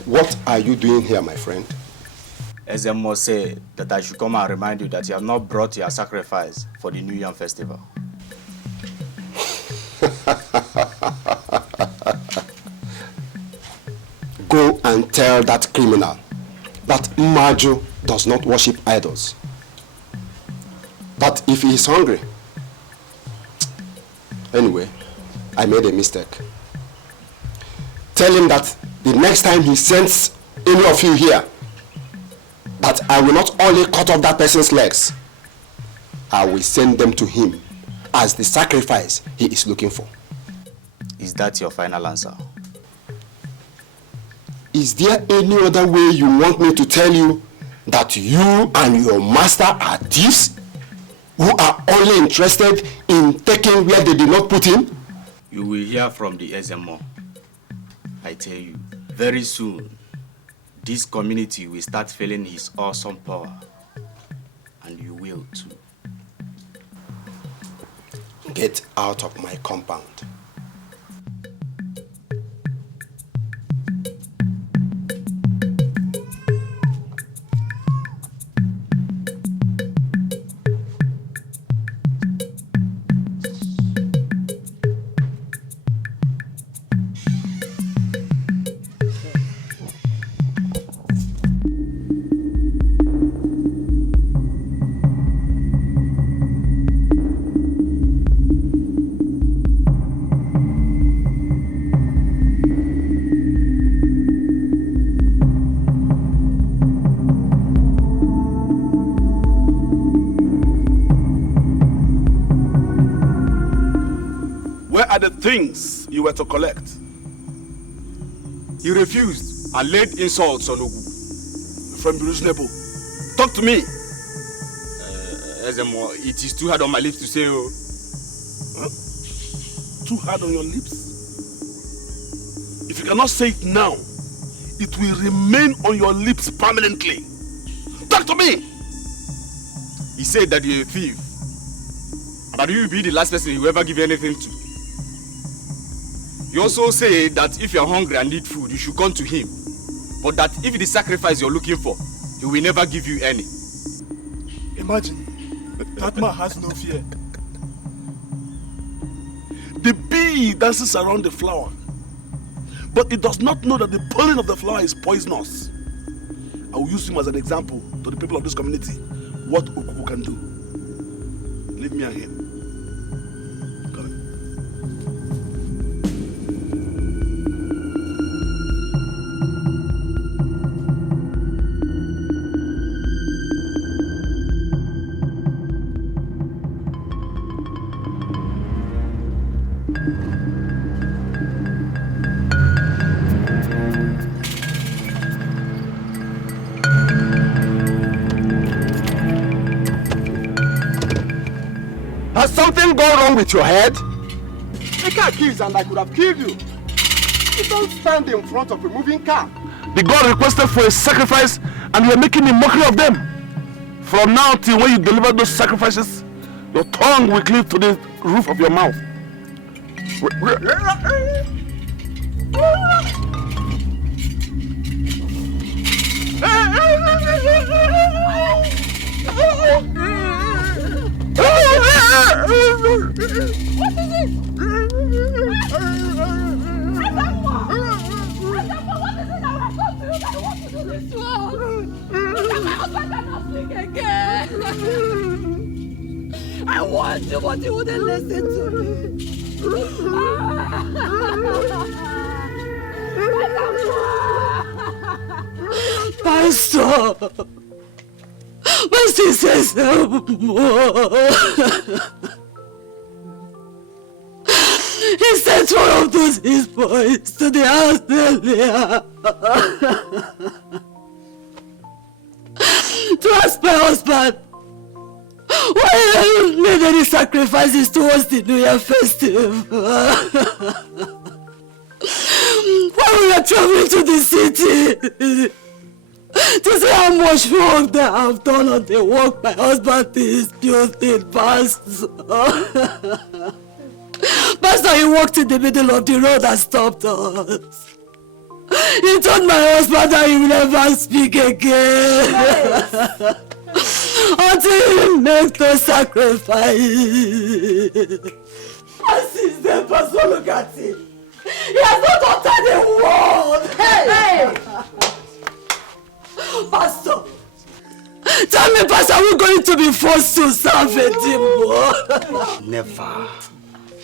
What are you doing here, my friend? Ezemo said that I should come and remind you that you have not brought your sacrifice for the New Yam Festival. Go and tell that criminal that Maju does not worship idols. But if he is hungry... Anyway, I made a mistake. Tell him that the next time he sends any of you here, that I will not only cut off that person's legs, I will send them to him as the sacrifice he is looking for. Is that your final answer? Is there any other way you want me to tell you that you and your master are thieves who are only interested in taking where they did not put in? You will hear from the SMO. I tell you, very soon, this community will start feeling his awesome power. And you will too. Get out of my compound. Things you were to collect. He refused and laid insults on Ogu. From reasonable. Talk to me. Ezemo, it is too hard on my lips to say. Oh. Huh? Too hard on your lips? If you cannot say it now, it will remain on your lips permanently. Talk to me. He said that you're a thief. But you will be the last person he will ever give anything to. You also say that if you are hungry and need food, you should come to him. But that if it is sacrifice you're looking for, he will never give you any. Imagine, that man has no fear. The bee dances around the flower, but it does not know that the pollen of the flower is poisonous. I will use him as an example to the people of this community what Okuku can do. Leave me and him. Has something gone wrong with your head? The car keys and I could have killed you. You don't stand in front of a moving car. The God requested for a sacrifice and you are making a mockery of them. From now till when you deliver those sacrifices, your tongue will cleave to the roof of your mouth. What is it? I want you, but you wouldn't listen to me. Pastor, my sisters help more. He sent one of those his boys to the house earlier to ask my husband why I haven't made any sacrifices towards the New Year festive. While we are traveling to the city to see how much work they have done on the work my husband is building, Pastor. Pastor, he walked in the middle of the road and stopped us. He told my husband that he will never speak again. Yes. Until he makes the sacrifice. And since then, Pastor, look at him. He has not uttered a word. Hey! Pastor, tell me, Pastor, are we going to be forced to serve a demon? Never.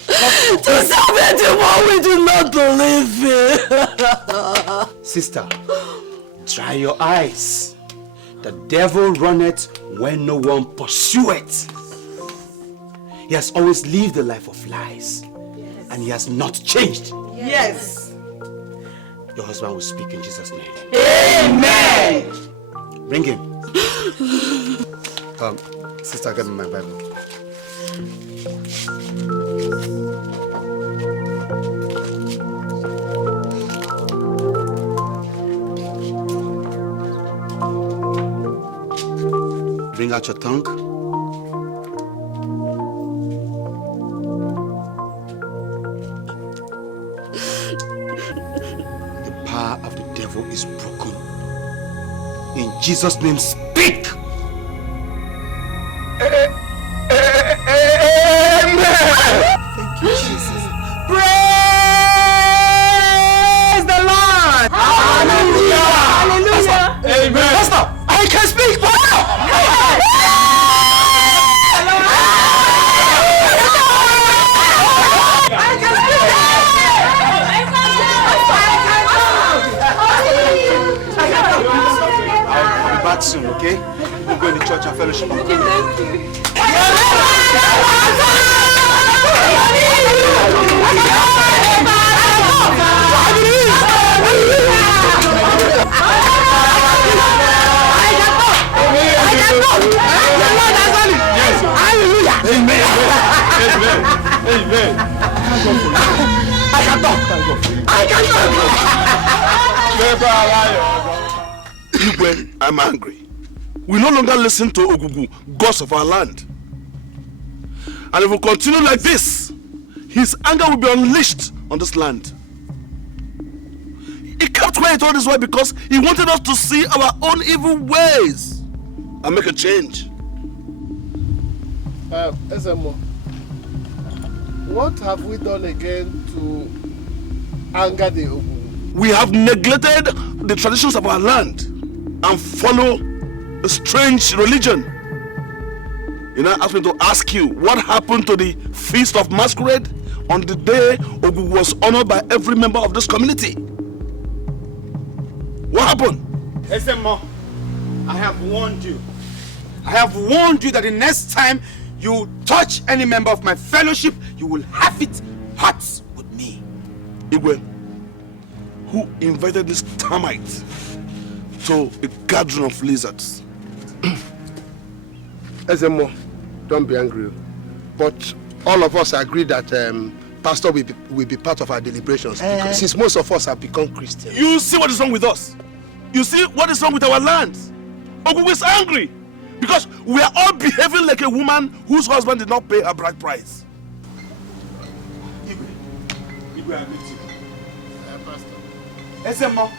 To serve a demon we do not believe in. Sister, Dry your eyes. The devil runneth when no one pursueth. He has always lived a life of lies. Yes. And he has not changed. Yes. Your husband will speak in Jesus' name. Amen. Bring him. Sister, give me my Bible. Bring out your tongue. The power of the devil is broken. In Jesus' name, speak! Amen! Thank you, Jesus. Praise the Lord! Hallelujah! Hallelujah! Amen! Pastor, I can speak! I'll be back soon, okay? We'll go to church and fellowship. Okay, thank you. Amen. Amen. I can talk. Never Igwe, I'm angry. We no longer listen to Ogugu, gods of our land. And if we continue like this, his anger will be unleashed on this land. He kept quiet all this while because he wanted us to see our own evil ways and make a change. Ezemo, what have we done again to anger the Ogugu? We have neglected the traditions of our land and follow a strange religion. You know, asked me to ask you, what happened to the Feast of Masquerade on the day Ogugu was honored by every member of this community? What happened? Ezemo, I have warned you. I have warned you that the next time you touch any member of my fellowship, you will have it hot with me. Igwe, who invited this termite to a gathering of lizards? Ezemo, don't be angry. But all of us agree that Pastor will be part of our deliberations because since most of us have become Christians. You see what is wrong with us? You see what is wrong with our land? Ogugu is angry because we are all behaving like a woman whose husband did not pay her bride price. Igwe, I meet you. Ezemo,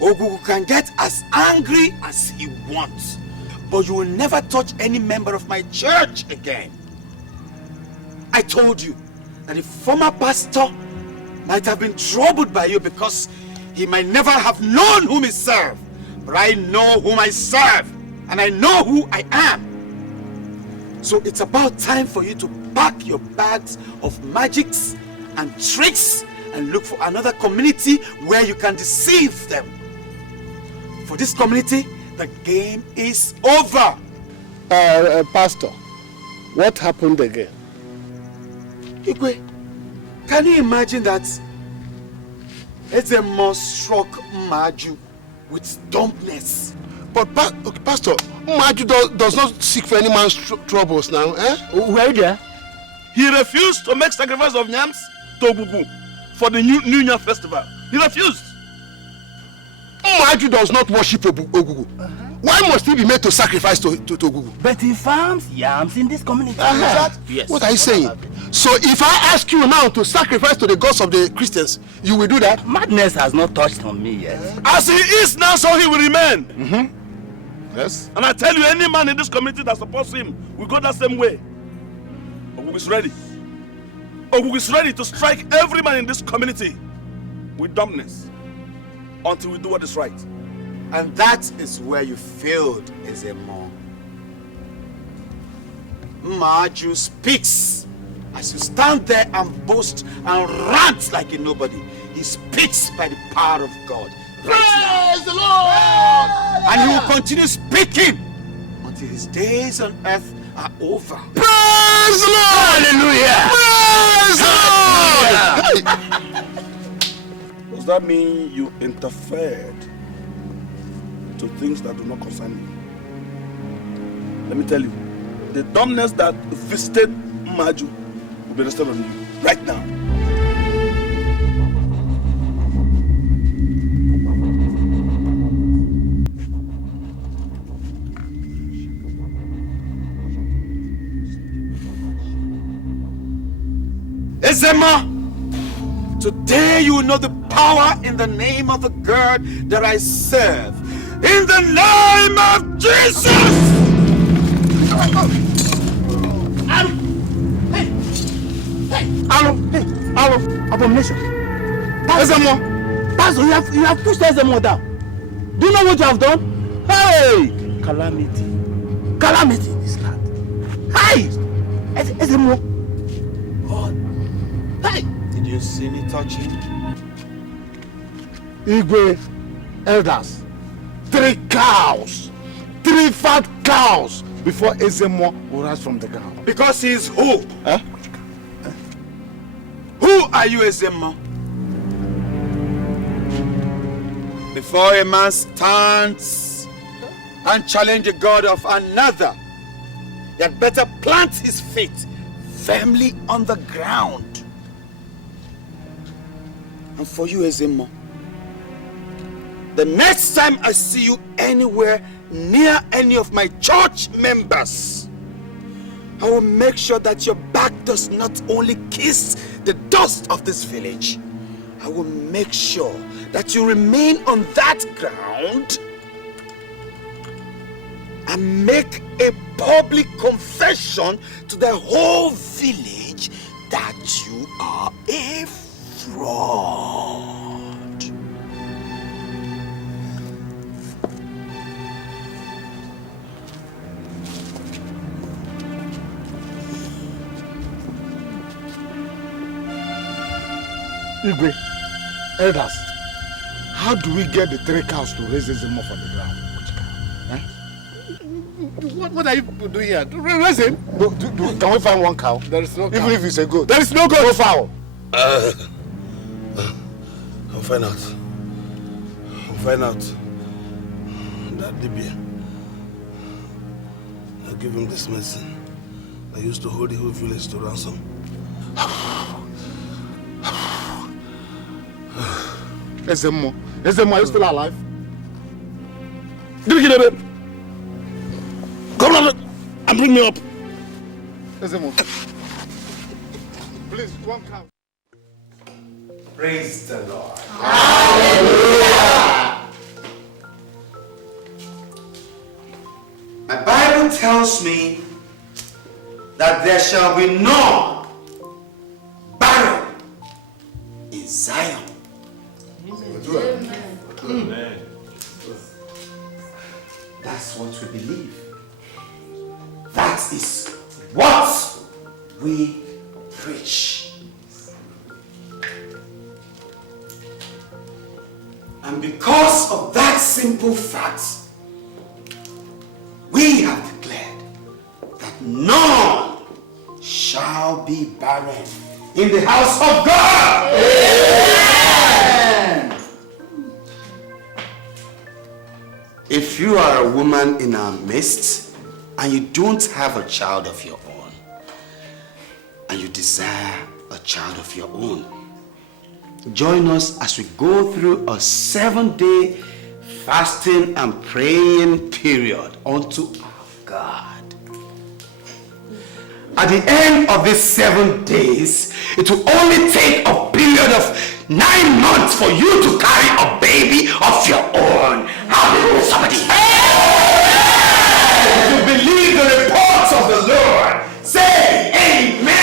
Ogugu can get as angry as he wants, but you will never touch any member of my church again. I told you that the former pastor might have been troubled by you because he might never have known whom he served. But I know whom I serve, and I know who I am. So it's about time for you to pack your bags of magics and tricks and look for another community where you can deceive them. For this community, the game is over. Pastor, what happened again? Igwe, can you imagine that Ezemo struck Maju with dumbness? But Pastor, Maju does not seek for any man's troubles now, eh? Where there? He refused to make sacrifice of yams to Ogugu for the New Year festival. He refused. Maju does not worship Ogugu. Why must he be made to sacrifice to Ogugu? But he farms yams in this community. Yes. What are you saying? So if I ask you now to sacrifice to the gods of the Christians, you will do that? Madness has not touched on me yet. As he is now, so he will remain. Yes. And I tell you, any man in this community that supports him will go that same way. Ogugu is ready. Ogugu is ready to strike every man in this community with dumbness until we do what is right. And that is where you failed, Ezemo. Maju speaks. As you stand there and boast and rant like a nobody, he speaks by the power of God. Praise the Lord! And he will continue speaking until his days on earth are over. Praise the Lord! Hallelujah! Praise the Lord! Does that mean you interfered to things that do not concern you? Let me tell you, the dumbness that visited Maju will be arrested on you right now. Ezema, today you will know the power in the name of the God that I serve. In the name of Jesus! Hello, abomination. Ezemo, Pastor, you have pushed Ezemo down. Do you know what you have done? Hey! Calamity in this land. Hey! Ezemo. God. Hey! Did you see me touch him? Igwe, elders, 3 cows, 3 fat cows before Ezemo will rise from the ground. Because he is who? Huh? Who are you, Ezemo? Before a man stands and challenges the God of another, he had better plant his feet firmly on the ground. And for you, Ezemo, the next time I see you anywhere near any of my church members, I will make sure that your back does not only kiss the dust of this village, I will make sure that you remain on that ground and make a public confession to the whole village that you are a fraud. Igwe, elders, how do we get the 3 cows to raise Ezemo from the ground? What are you doing here? Raise him. Can we find 1 cow? There is no cow. Even if it's a goat. There is no goat. No fowl. I'll find out. That Libya. I'll give him this medicine. I used to hold the whole village to ransom. Ezemo, are you still alive? Get it. Come on and bring me up. Ezemo. Please, 1 cow. Praise the Lord. Hallelujah. My Bible tells me that there shall be no barren in Zion. Amen. That's what we believe. That is what we preach. And because of that simple fact, we have declared that none shall be barren in the house of God. Amen. If you are a woman in our midst and you don't have a child of your own, and you desire a child of your own, join us as we go through a 7-day fasting and praying period unto our God. At the end of these 7 days, it will only take a period of 9 months for you to carry a baby of your own. Hallelujah, somebody. If you believe the reports of the Lord, say amen.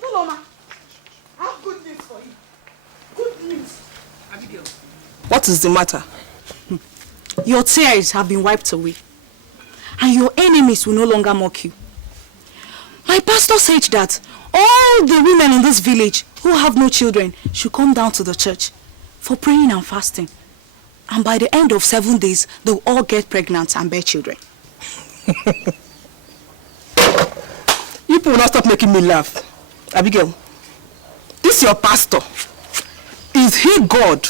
Doloma, I have good news for you. Good news. Abigail. What is the matter? Your tears have been wiped away. and your enemies will no longer mock you. My pastor said that all the women in this village who have no children should come down to the church for praying and fasting. And by the end of 7 days, they'll all get pregnant and bear children. You people will not stop making me laugh. Abigail, this your pastor. Is he God,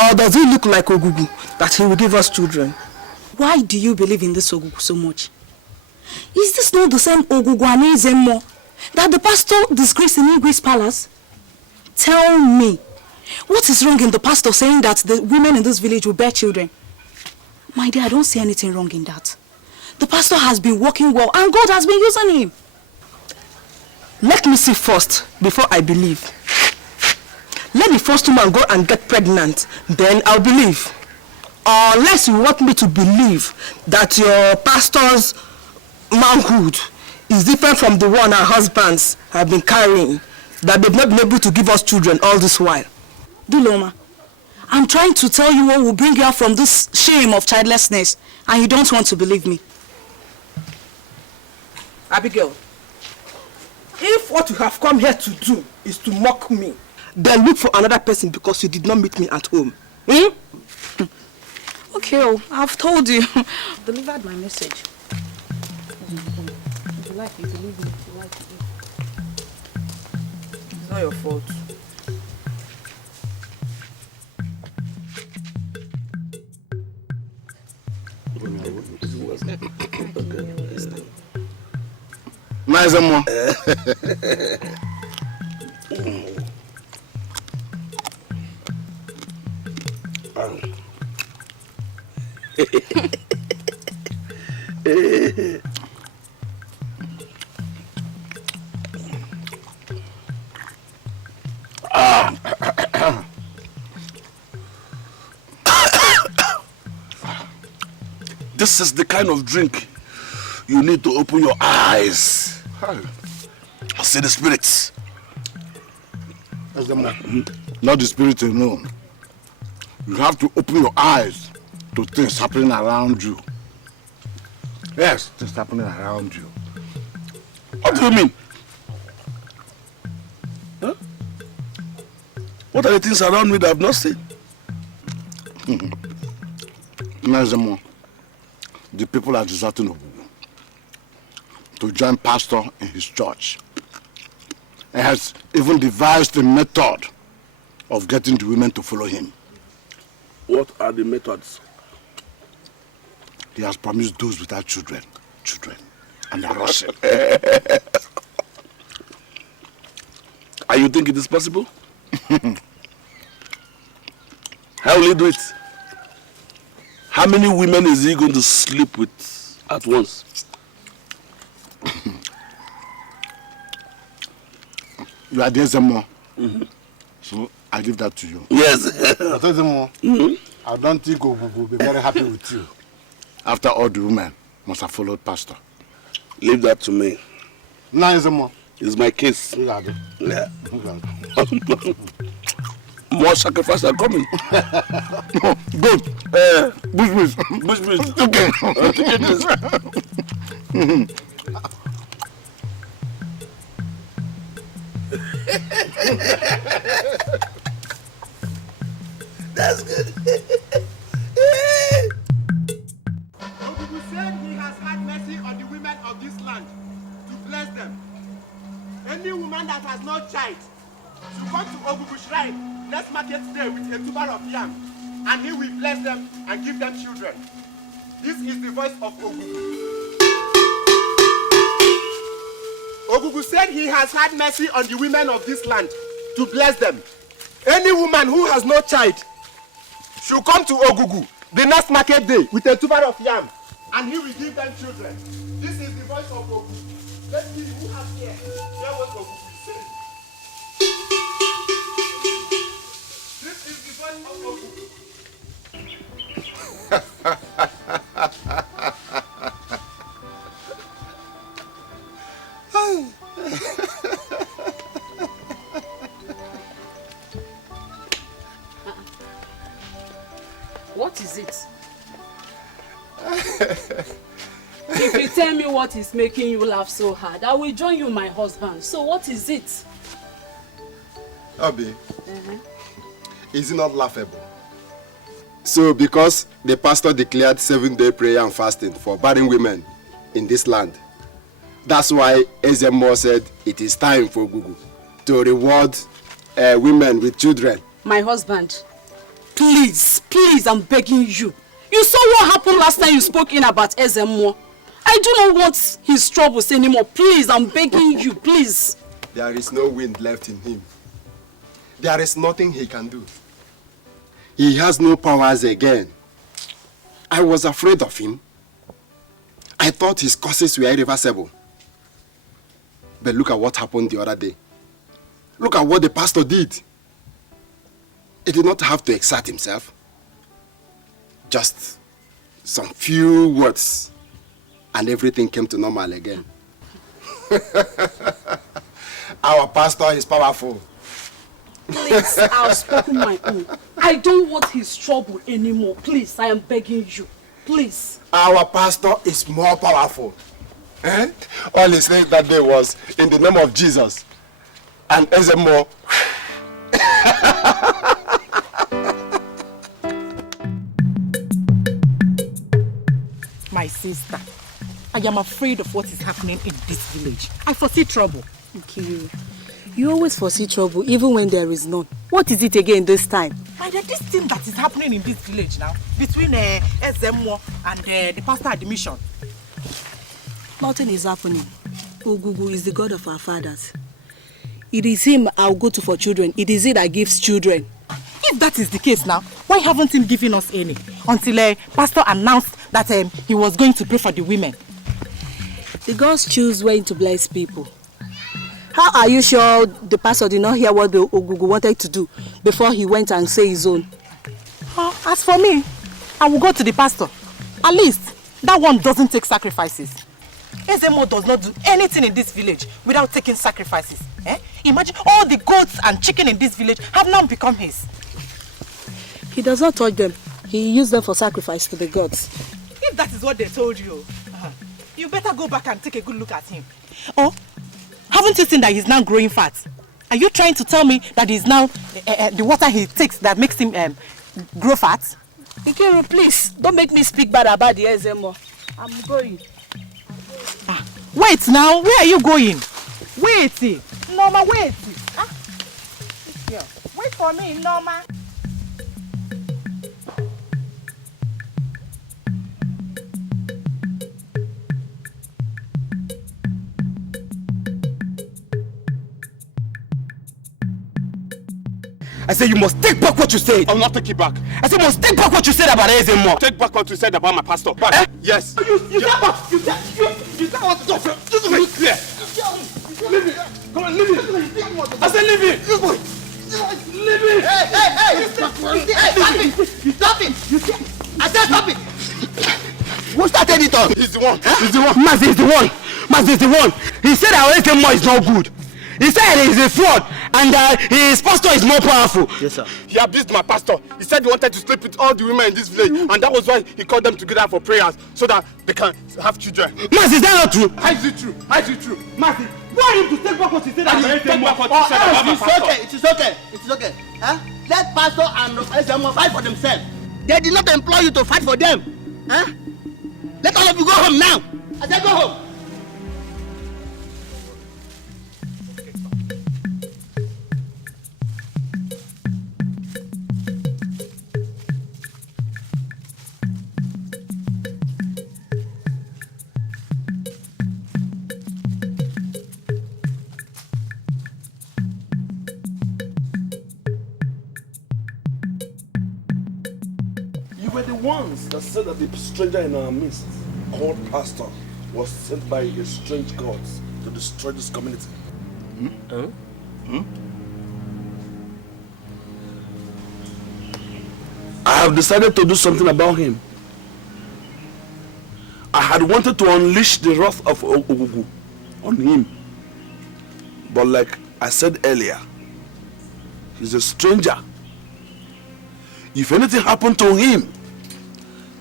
or does he look like Ogugu that he will give us children? Why do you believe in this Ogugu so much? Is this not the same Ogugu and Ezemo that the pastor disgraced in Igwe's palace? Tell me, what is wrong in the pastor saying that the women in this village will bear children? My dear, I don't see anything wrong in that. The pastor has been working well and God has been using him. Let me see first before I believe. Let the first woman go and get pregnant, then I'll believe. Unless you want me to believe that your pastor's manhood is different from the one our husbands have been carrying, that they've not been able to give us children all this while. Duloma, I'm trying to tell you what will bring you out from this shame of childlessness, and you don't want to believe me. Abigail, if what you have come here to do is to mock me, then look for another person because you did not meet me at home. Hmm? Okay, I've told you. Delivered my message. If you like, you believe me. If you like, It's not your fault. Nice one. This is the kind of drink you need to open your eyes. See the spirits. Not the spirit alone. You have to open your eyes to things happening around you. Yes, things happening around you. What do you mean? Huh? What are the things around me that I've not seen? Nazemo, the people are deserting Ogugu to join pastor in his church. He has even devised a method of getting the women to follow him. What are the methods? He has promised those without children, and they're rushing. And you think it is possible? How will he do it? How many women is he going to sleep with at once? You are there, Zemo. So I give that to you. Yes. I don't think Ogugu will be very happy with you. After all, the women must have followed pastor. Leave that to me. Now, Zemo. It's my case. Yeah. More sacrifices are coming. Good. Bush. Okay. That's good. Ogugu said he has had mercy on the women of this land to bless them. Any woman that has no child should come to Ogugu shrine next market day with a tuber of yam, and he will bless them and give them children. This is the voice of Ogugu. Ogugu said he has had mercy on the women of this land to bless them. Any woman who has no child should come to Ogugu the next market day with a tuber of yam, and he will give them children. This is the voice of Ogugu. Let's see who has here. Hear what Ogugu says. This is the voice of Ogugu. What is it? The tell me what is making you laugh so hard. I will join you, my husband. So what is it? Abi, is it not laughable? So because the pastor declared 7-day prayer and fasting for barren women in this land, that's why Ezemo said it is time for Gugu to reward women with children. My husband, please, I'm begging you. You saw what happened last time you spoke in about Ezemo. I do not want his troubles anymore. Please, I'm begging you, please. There is no wind left in him. There is nothing he can do. He has no powers again. I was afraid of him. I thought his causes were irreversible. But look at what happened the other day. Look at what the pastor did. He did not have to exert himself. Just some few words and everything came to normal again. Our pastor is powerful. Please, I've spoken my own. I don't want his trouble anymore. Please, I am begging you. Please. Our pastor is more powerful. All he said that day was, in the name of Jesus. And Ezemo. My sister, I am afraid of what is happening in this village. I foresee trouble. Okay. You always foresee trouble, even when there is none. What is it again this time? My dear, this thing that is happening in this village now, between Ezemo and the pastor at the mission. Nothing is happening. Ogugu is the God of our fathers. It is him I'll go to for children. It is he that gives children. If that is the case now, why haven't he given us any? Until pastor announced that he was going to pray for the women. The gods choose when to bless people. How are you sure the pastor did not hear what the Ogugu wanted to do before he went and said his own? As for me, I will go to the pastor. At least, that one doesn't take sacrifices. Ezemo does not do anything in this village without taking sacrifices. Imagine all the goats and chicken in this village have now become his. He does not touch them. He used them for sacrifice to the gods. If that is what they told you, you better go back and take a good look at him. Oh, haven't you seen that he's now growing fat? Are you trying to tell me that he's now the water he takes that makes him grow fat? Ikiru, please, don't make me speak bad about the Ezemo. I'm going. Wait now, where are you going? Wait, Norma, wait. Wait for me, Norma. I said you must take back what you said. I will not take it back. I said you must take back what you said about Ezemo. Take back what you said about my pastor. Back. Yes. You said what? You said what? Just make it clear. Leave it. Come on, leave it. I said leave it. Leave it. Hey! Stop it! I said stop it! Who started it all? He's the one. He's the one. Master is the one. Master is the one. He said our Ezemo is not good. He said he is a fraud and his pastor is more powerful. Yes, sir. He abused my pastor. He said he wanted to sleep with all the women in this village, and that was why he called them together for prayers so that they can have children. Mas, is that not true? How is it true? How is it true? Mas, why him to take back what he said about Ezemo? It is okay. Huh? Let pastor and Ezemo fight for themselves. They did not employ you to fight for them. Huh? Let all of you go home now. I said go home. Were the ones that said that the stranger in our midst, called pastor, was sent by a strange god to destroy this community. I have decided to do something about him. I had wanted to unleash the wrath of Ogugu on him. But like I said earlier, he's a stranger. If anything happened to him,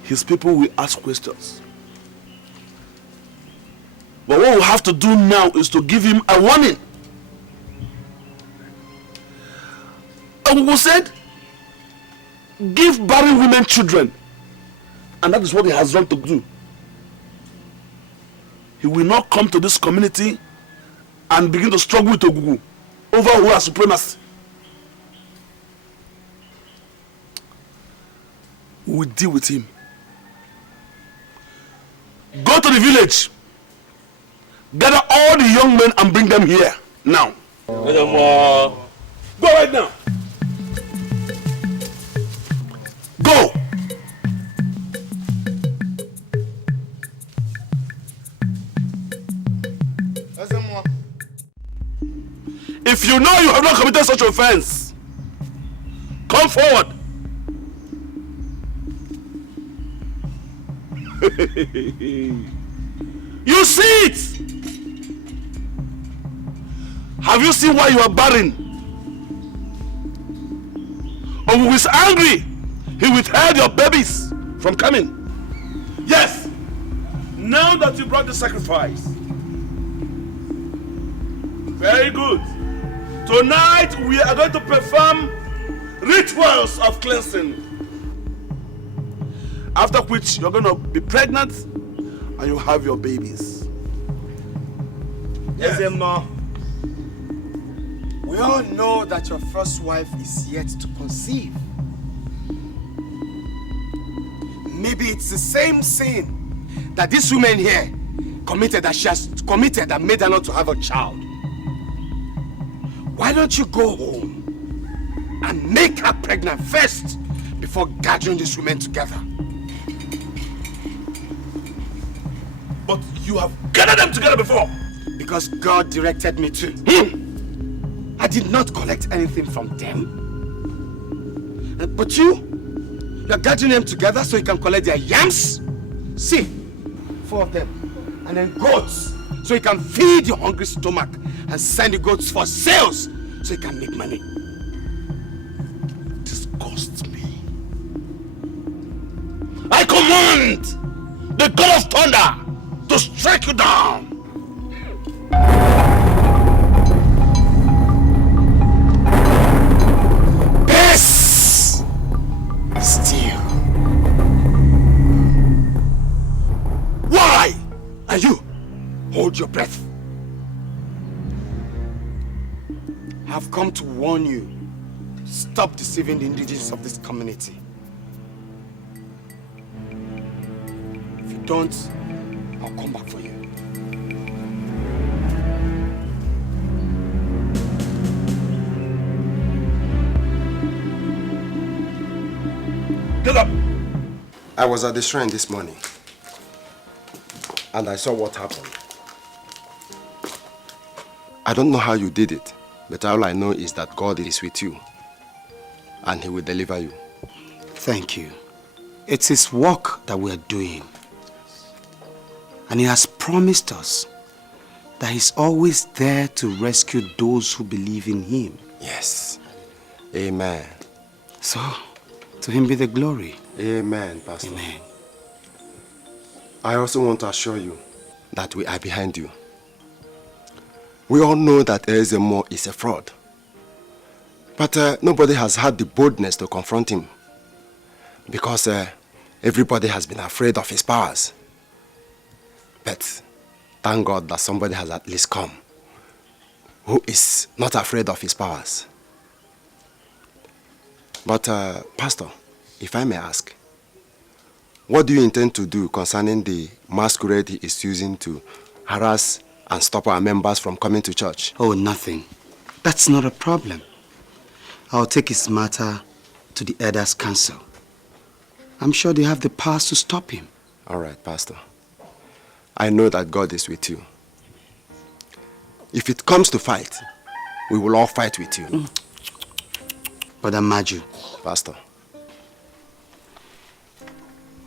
his people will ask questions. But what we have to do now is to give him a warning. Ogugu said, give barren women children. And that is what he has done to do. He will not come to this community and begin to struggle with Ogugu over who has supremacy. We will deal with him. Go to the village. Gather all the young men and bring them here now. Go right now. Go. If you know you have not committed such offense, come forward. You see it. Have you seen why you are barren? Or who is angry? He withheld your babies from coming. Yes. Now that you brought the sacrifice. Very good. Tonight we are going to perform rituals of cleansing. After which you're going to be pregnant and you have your babies. Yes, Emma. We all know that your first wife is yet to conceive. Maybe it's the same sin that this woman here committed, that she has committed, that made her not to have a child. Why don't you go home and make her pregnant first before gathering these women together? But you have gathered them together before. Because God directed me to. I did not collect anything from them. But you're gathering them together so you can collect their yams? See, 4 of them. And then goats, so you can feed your hungry stomach and send the goats for sales so you can make money. Disgusts me. I command the God of thunder to strike you down. Yes! Still. Why? And you, hold your breath. I've come to warn you. Stop deceiving the indigenous of this community. If you don't, I'll come back for you. Get up! I was at the shrine this morning and I saw what happened. I don't know how you did it, but all I know is that God is with you and He will deliver you. Thank you. It's His work that we are doing. And He has promised us that He's always there to rescue those who believe in Him. Yes. Amen. So, to Him be the glory. Amen, Pastor. Amen. I also want to assure you that we are behind you. We all know that Ezemo is a fraud. But nobody has had the boldness to confront him. Because everybody has been afraid of his powers. But thank God that somebody has at least come who is not afraid of his powers. But Pastor, if I may ask, what do you intend to do concerning the masquerade he is using to harass and stop our members from coming to church? Oh, nothing. That's not a problem. I'll take his matter to the elders' council. I'm sure they have the powers to stop him. All right, Pastor. I know that God is with you. If it comes to fight, we will all fight with you. Brother Maju. Pastor.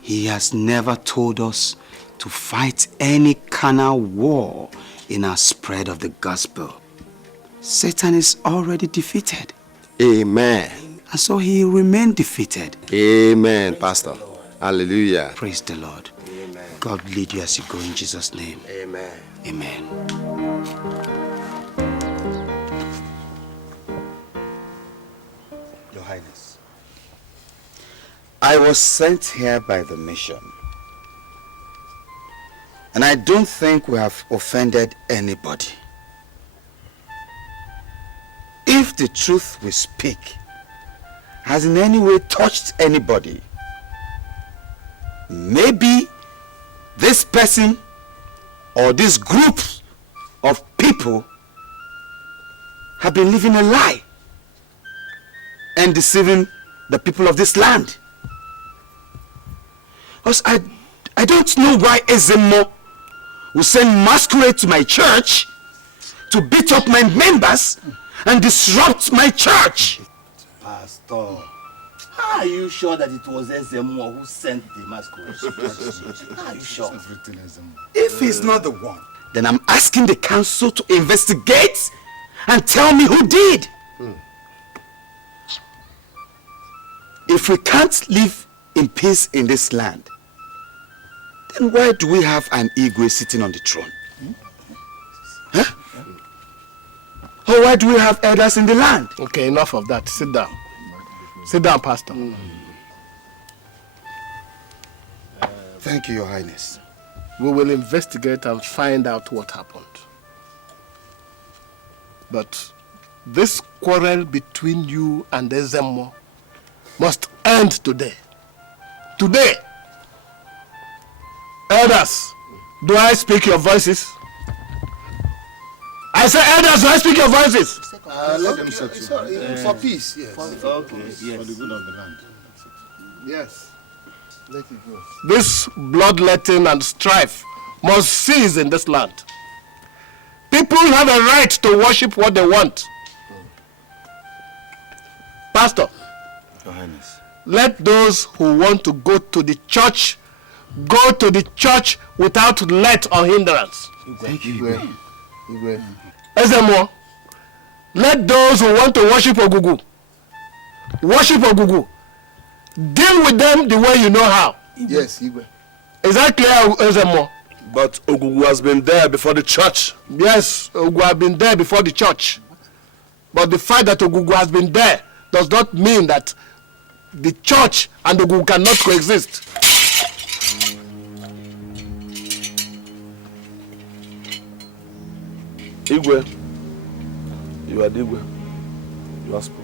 He has never told us to fight any carnal war in our spread of the gospel. Satan is already defeated. Amen. And so he will remain defeated. Amen, Pastor. Hallelujah. Praise the Lord. Amen. God lead you as you go in Jesus' name. Amen. Amen. Your Highness, I was sent here by the mission. And I don't think we have offended anybody. If the truth we speak has in any way touched anybody, maybe this person or this group of people have been living a lie and deceiving the people of this land. Because I don't know why Ezemo will send masquerade to my church to beat up my members and disrupt my church. Pastor, how are you sure that it was Ezemo who sent the masquerade? How are you sure? If he's not the one, then I'm asking the council to investigate and tell me who did. If we can't live in peace in this land, then why do we have an Igwe sitting on the throne? Huh? Or why do we have elders in the land? Okay, enough of that. Sit down. Sit down, Pastor. Thank you, Your Highness. We will investigate and find out what happened. But this quarrel between you and Ezemo must end today. Today! Elders, do I speak your voices? I say, elders, do I speak your voices? Let them settle. For peace, yes. Okay, yes. For the good of the land. Yes. Let it go. This bloodletting and strife must cease in this land. People have a right to worship what they want. Pastor, Your Highness, let those who want to go to the church go to the church without let or hindrance. Thank you. Ezemo, let those who want to worship Ogugu worship Ogugu. Deal with them the way you know how. Yes, Igwe. Is that clear, Ezemo? But Ogugu has been there before the church. Yes, Ogugu has been there before the church. But the fact that Ogugu has been there does not mean that the church and Ogugu cannot coexist. Igwe, you are the Igwe. You have spoken.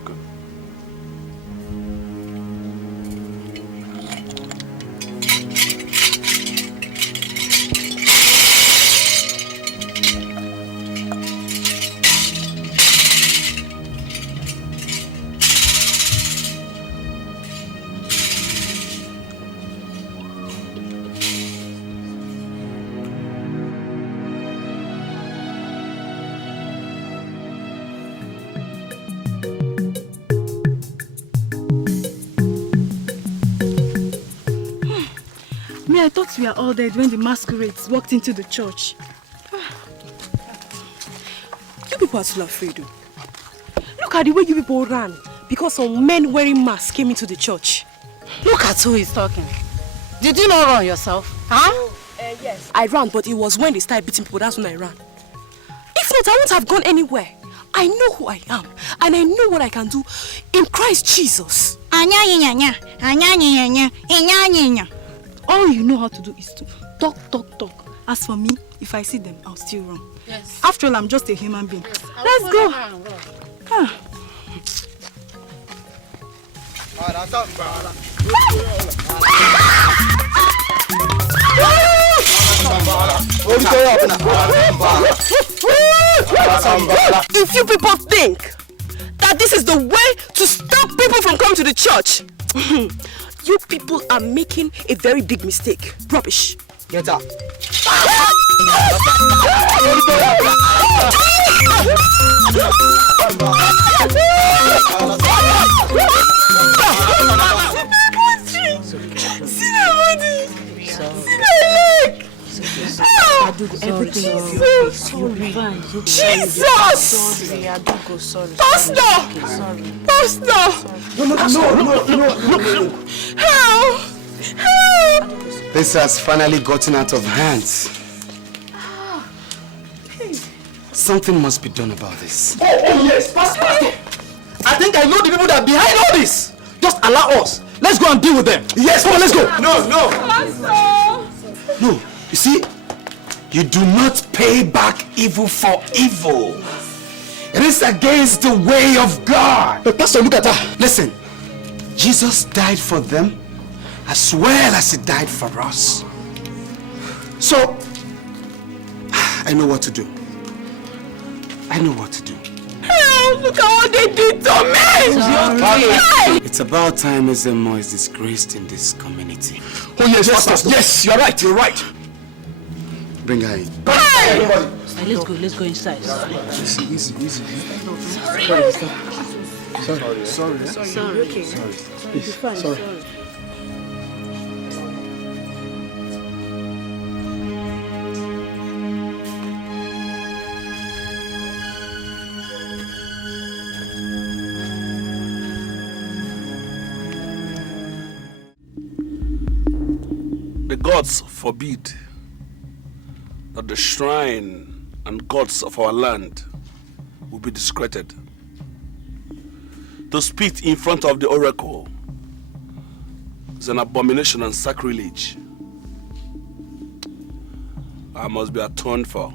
I thought we were all dead when the masquerades walked into the church. You people are still afraid, though. Look at the way you people ran because some men wearing masks came into the church. Look at who is talking. Did you not run yourself? Huh? Yes. I ran, but it was when they started beating people, that's when I ran. If not, I wouldn't have gone anywhere. I know who I am, and I know what I can do in Christ Jesus. All you know how to do is to talk. As for me, if I see them, I'll still run. Yes. After all, I'm just a human being. Yes, let's go. If you people think that this is the way to stop people from coming to the church, you people are making a very big mistake. Rubbish. Get up. Everything is Jesus! Pastor! Pastor! No. Help! Help! This has finally gotten out of hand. Something must be done about this. Oh yes, Pastor. I think I know the people that are behind all this. Just allow us. Let's go and deal with them. Yes, come on, let's go. No. No, you see, you do not pay back evil for evil. It is against the way of God. But Pastor, look at her. Listen, Jesus died for them as well as he died for us. So, I know what to do. Oh, look at what they did to me! It's about time Ezemo is disgraced in this community. Oh yes, Pastor. Yes, you're right. Bring her in. Hey! Let's go inside. Easy. Sorry. The gods forbid that the shrine and gods of our land will be discredited. To spit in front of the oracle is an abomination and sacrilege. I must be atoned for.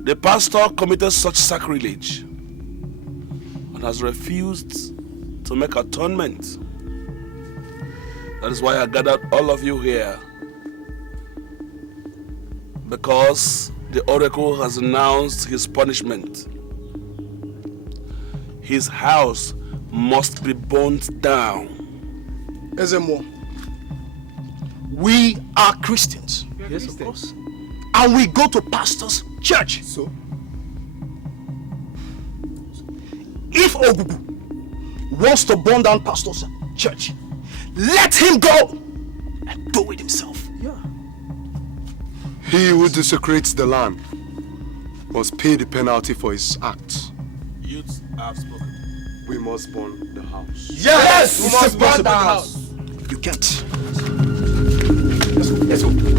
The pastor committed such sacrilege and has refused to make atonement. That is why I gathered all of you here, because the oracle has announced his punishment. His house must be burnt down. Ezemo, we are Christians. Yes, of course. And we go to pastor's church. So? If Ogugu wants to burn down pastor's church, let him go and do it himself. Yeah. He who desecrates the land must pay the penalty for his acts. Youths have spoken. We must burn the house. Yes! We must burn the house. You can't. Let's go.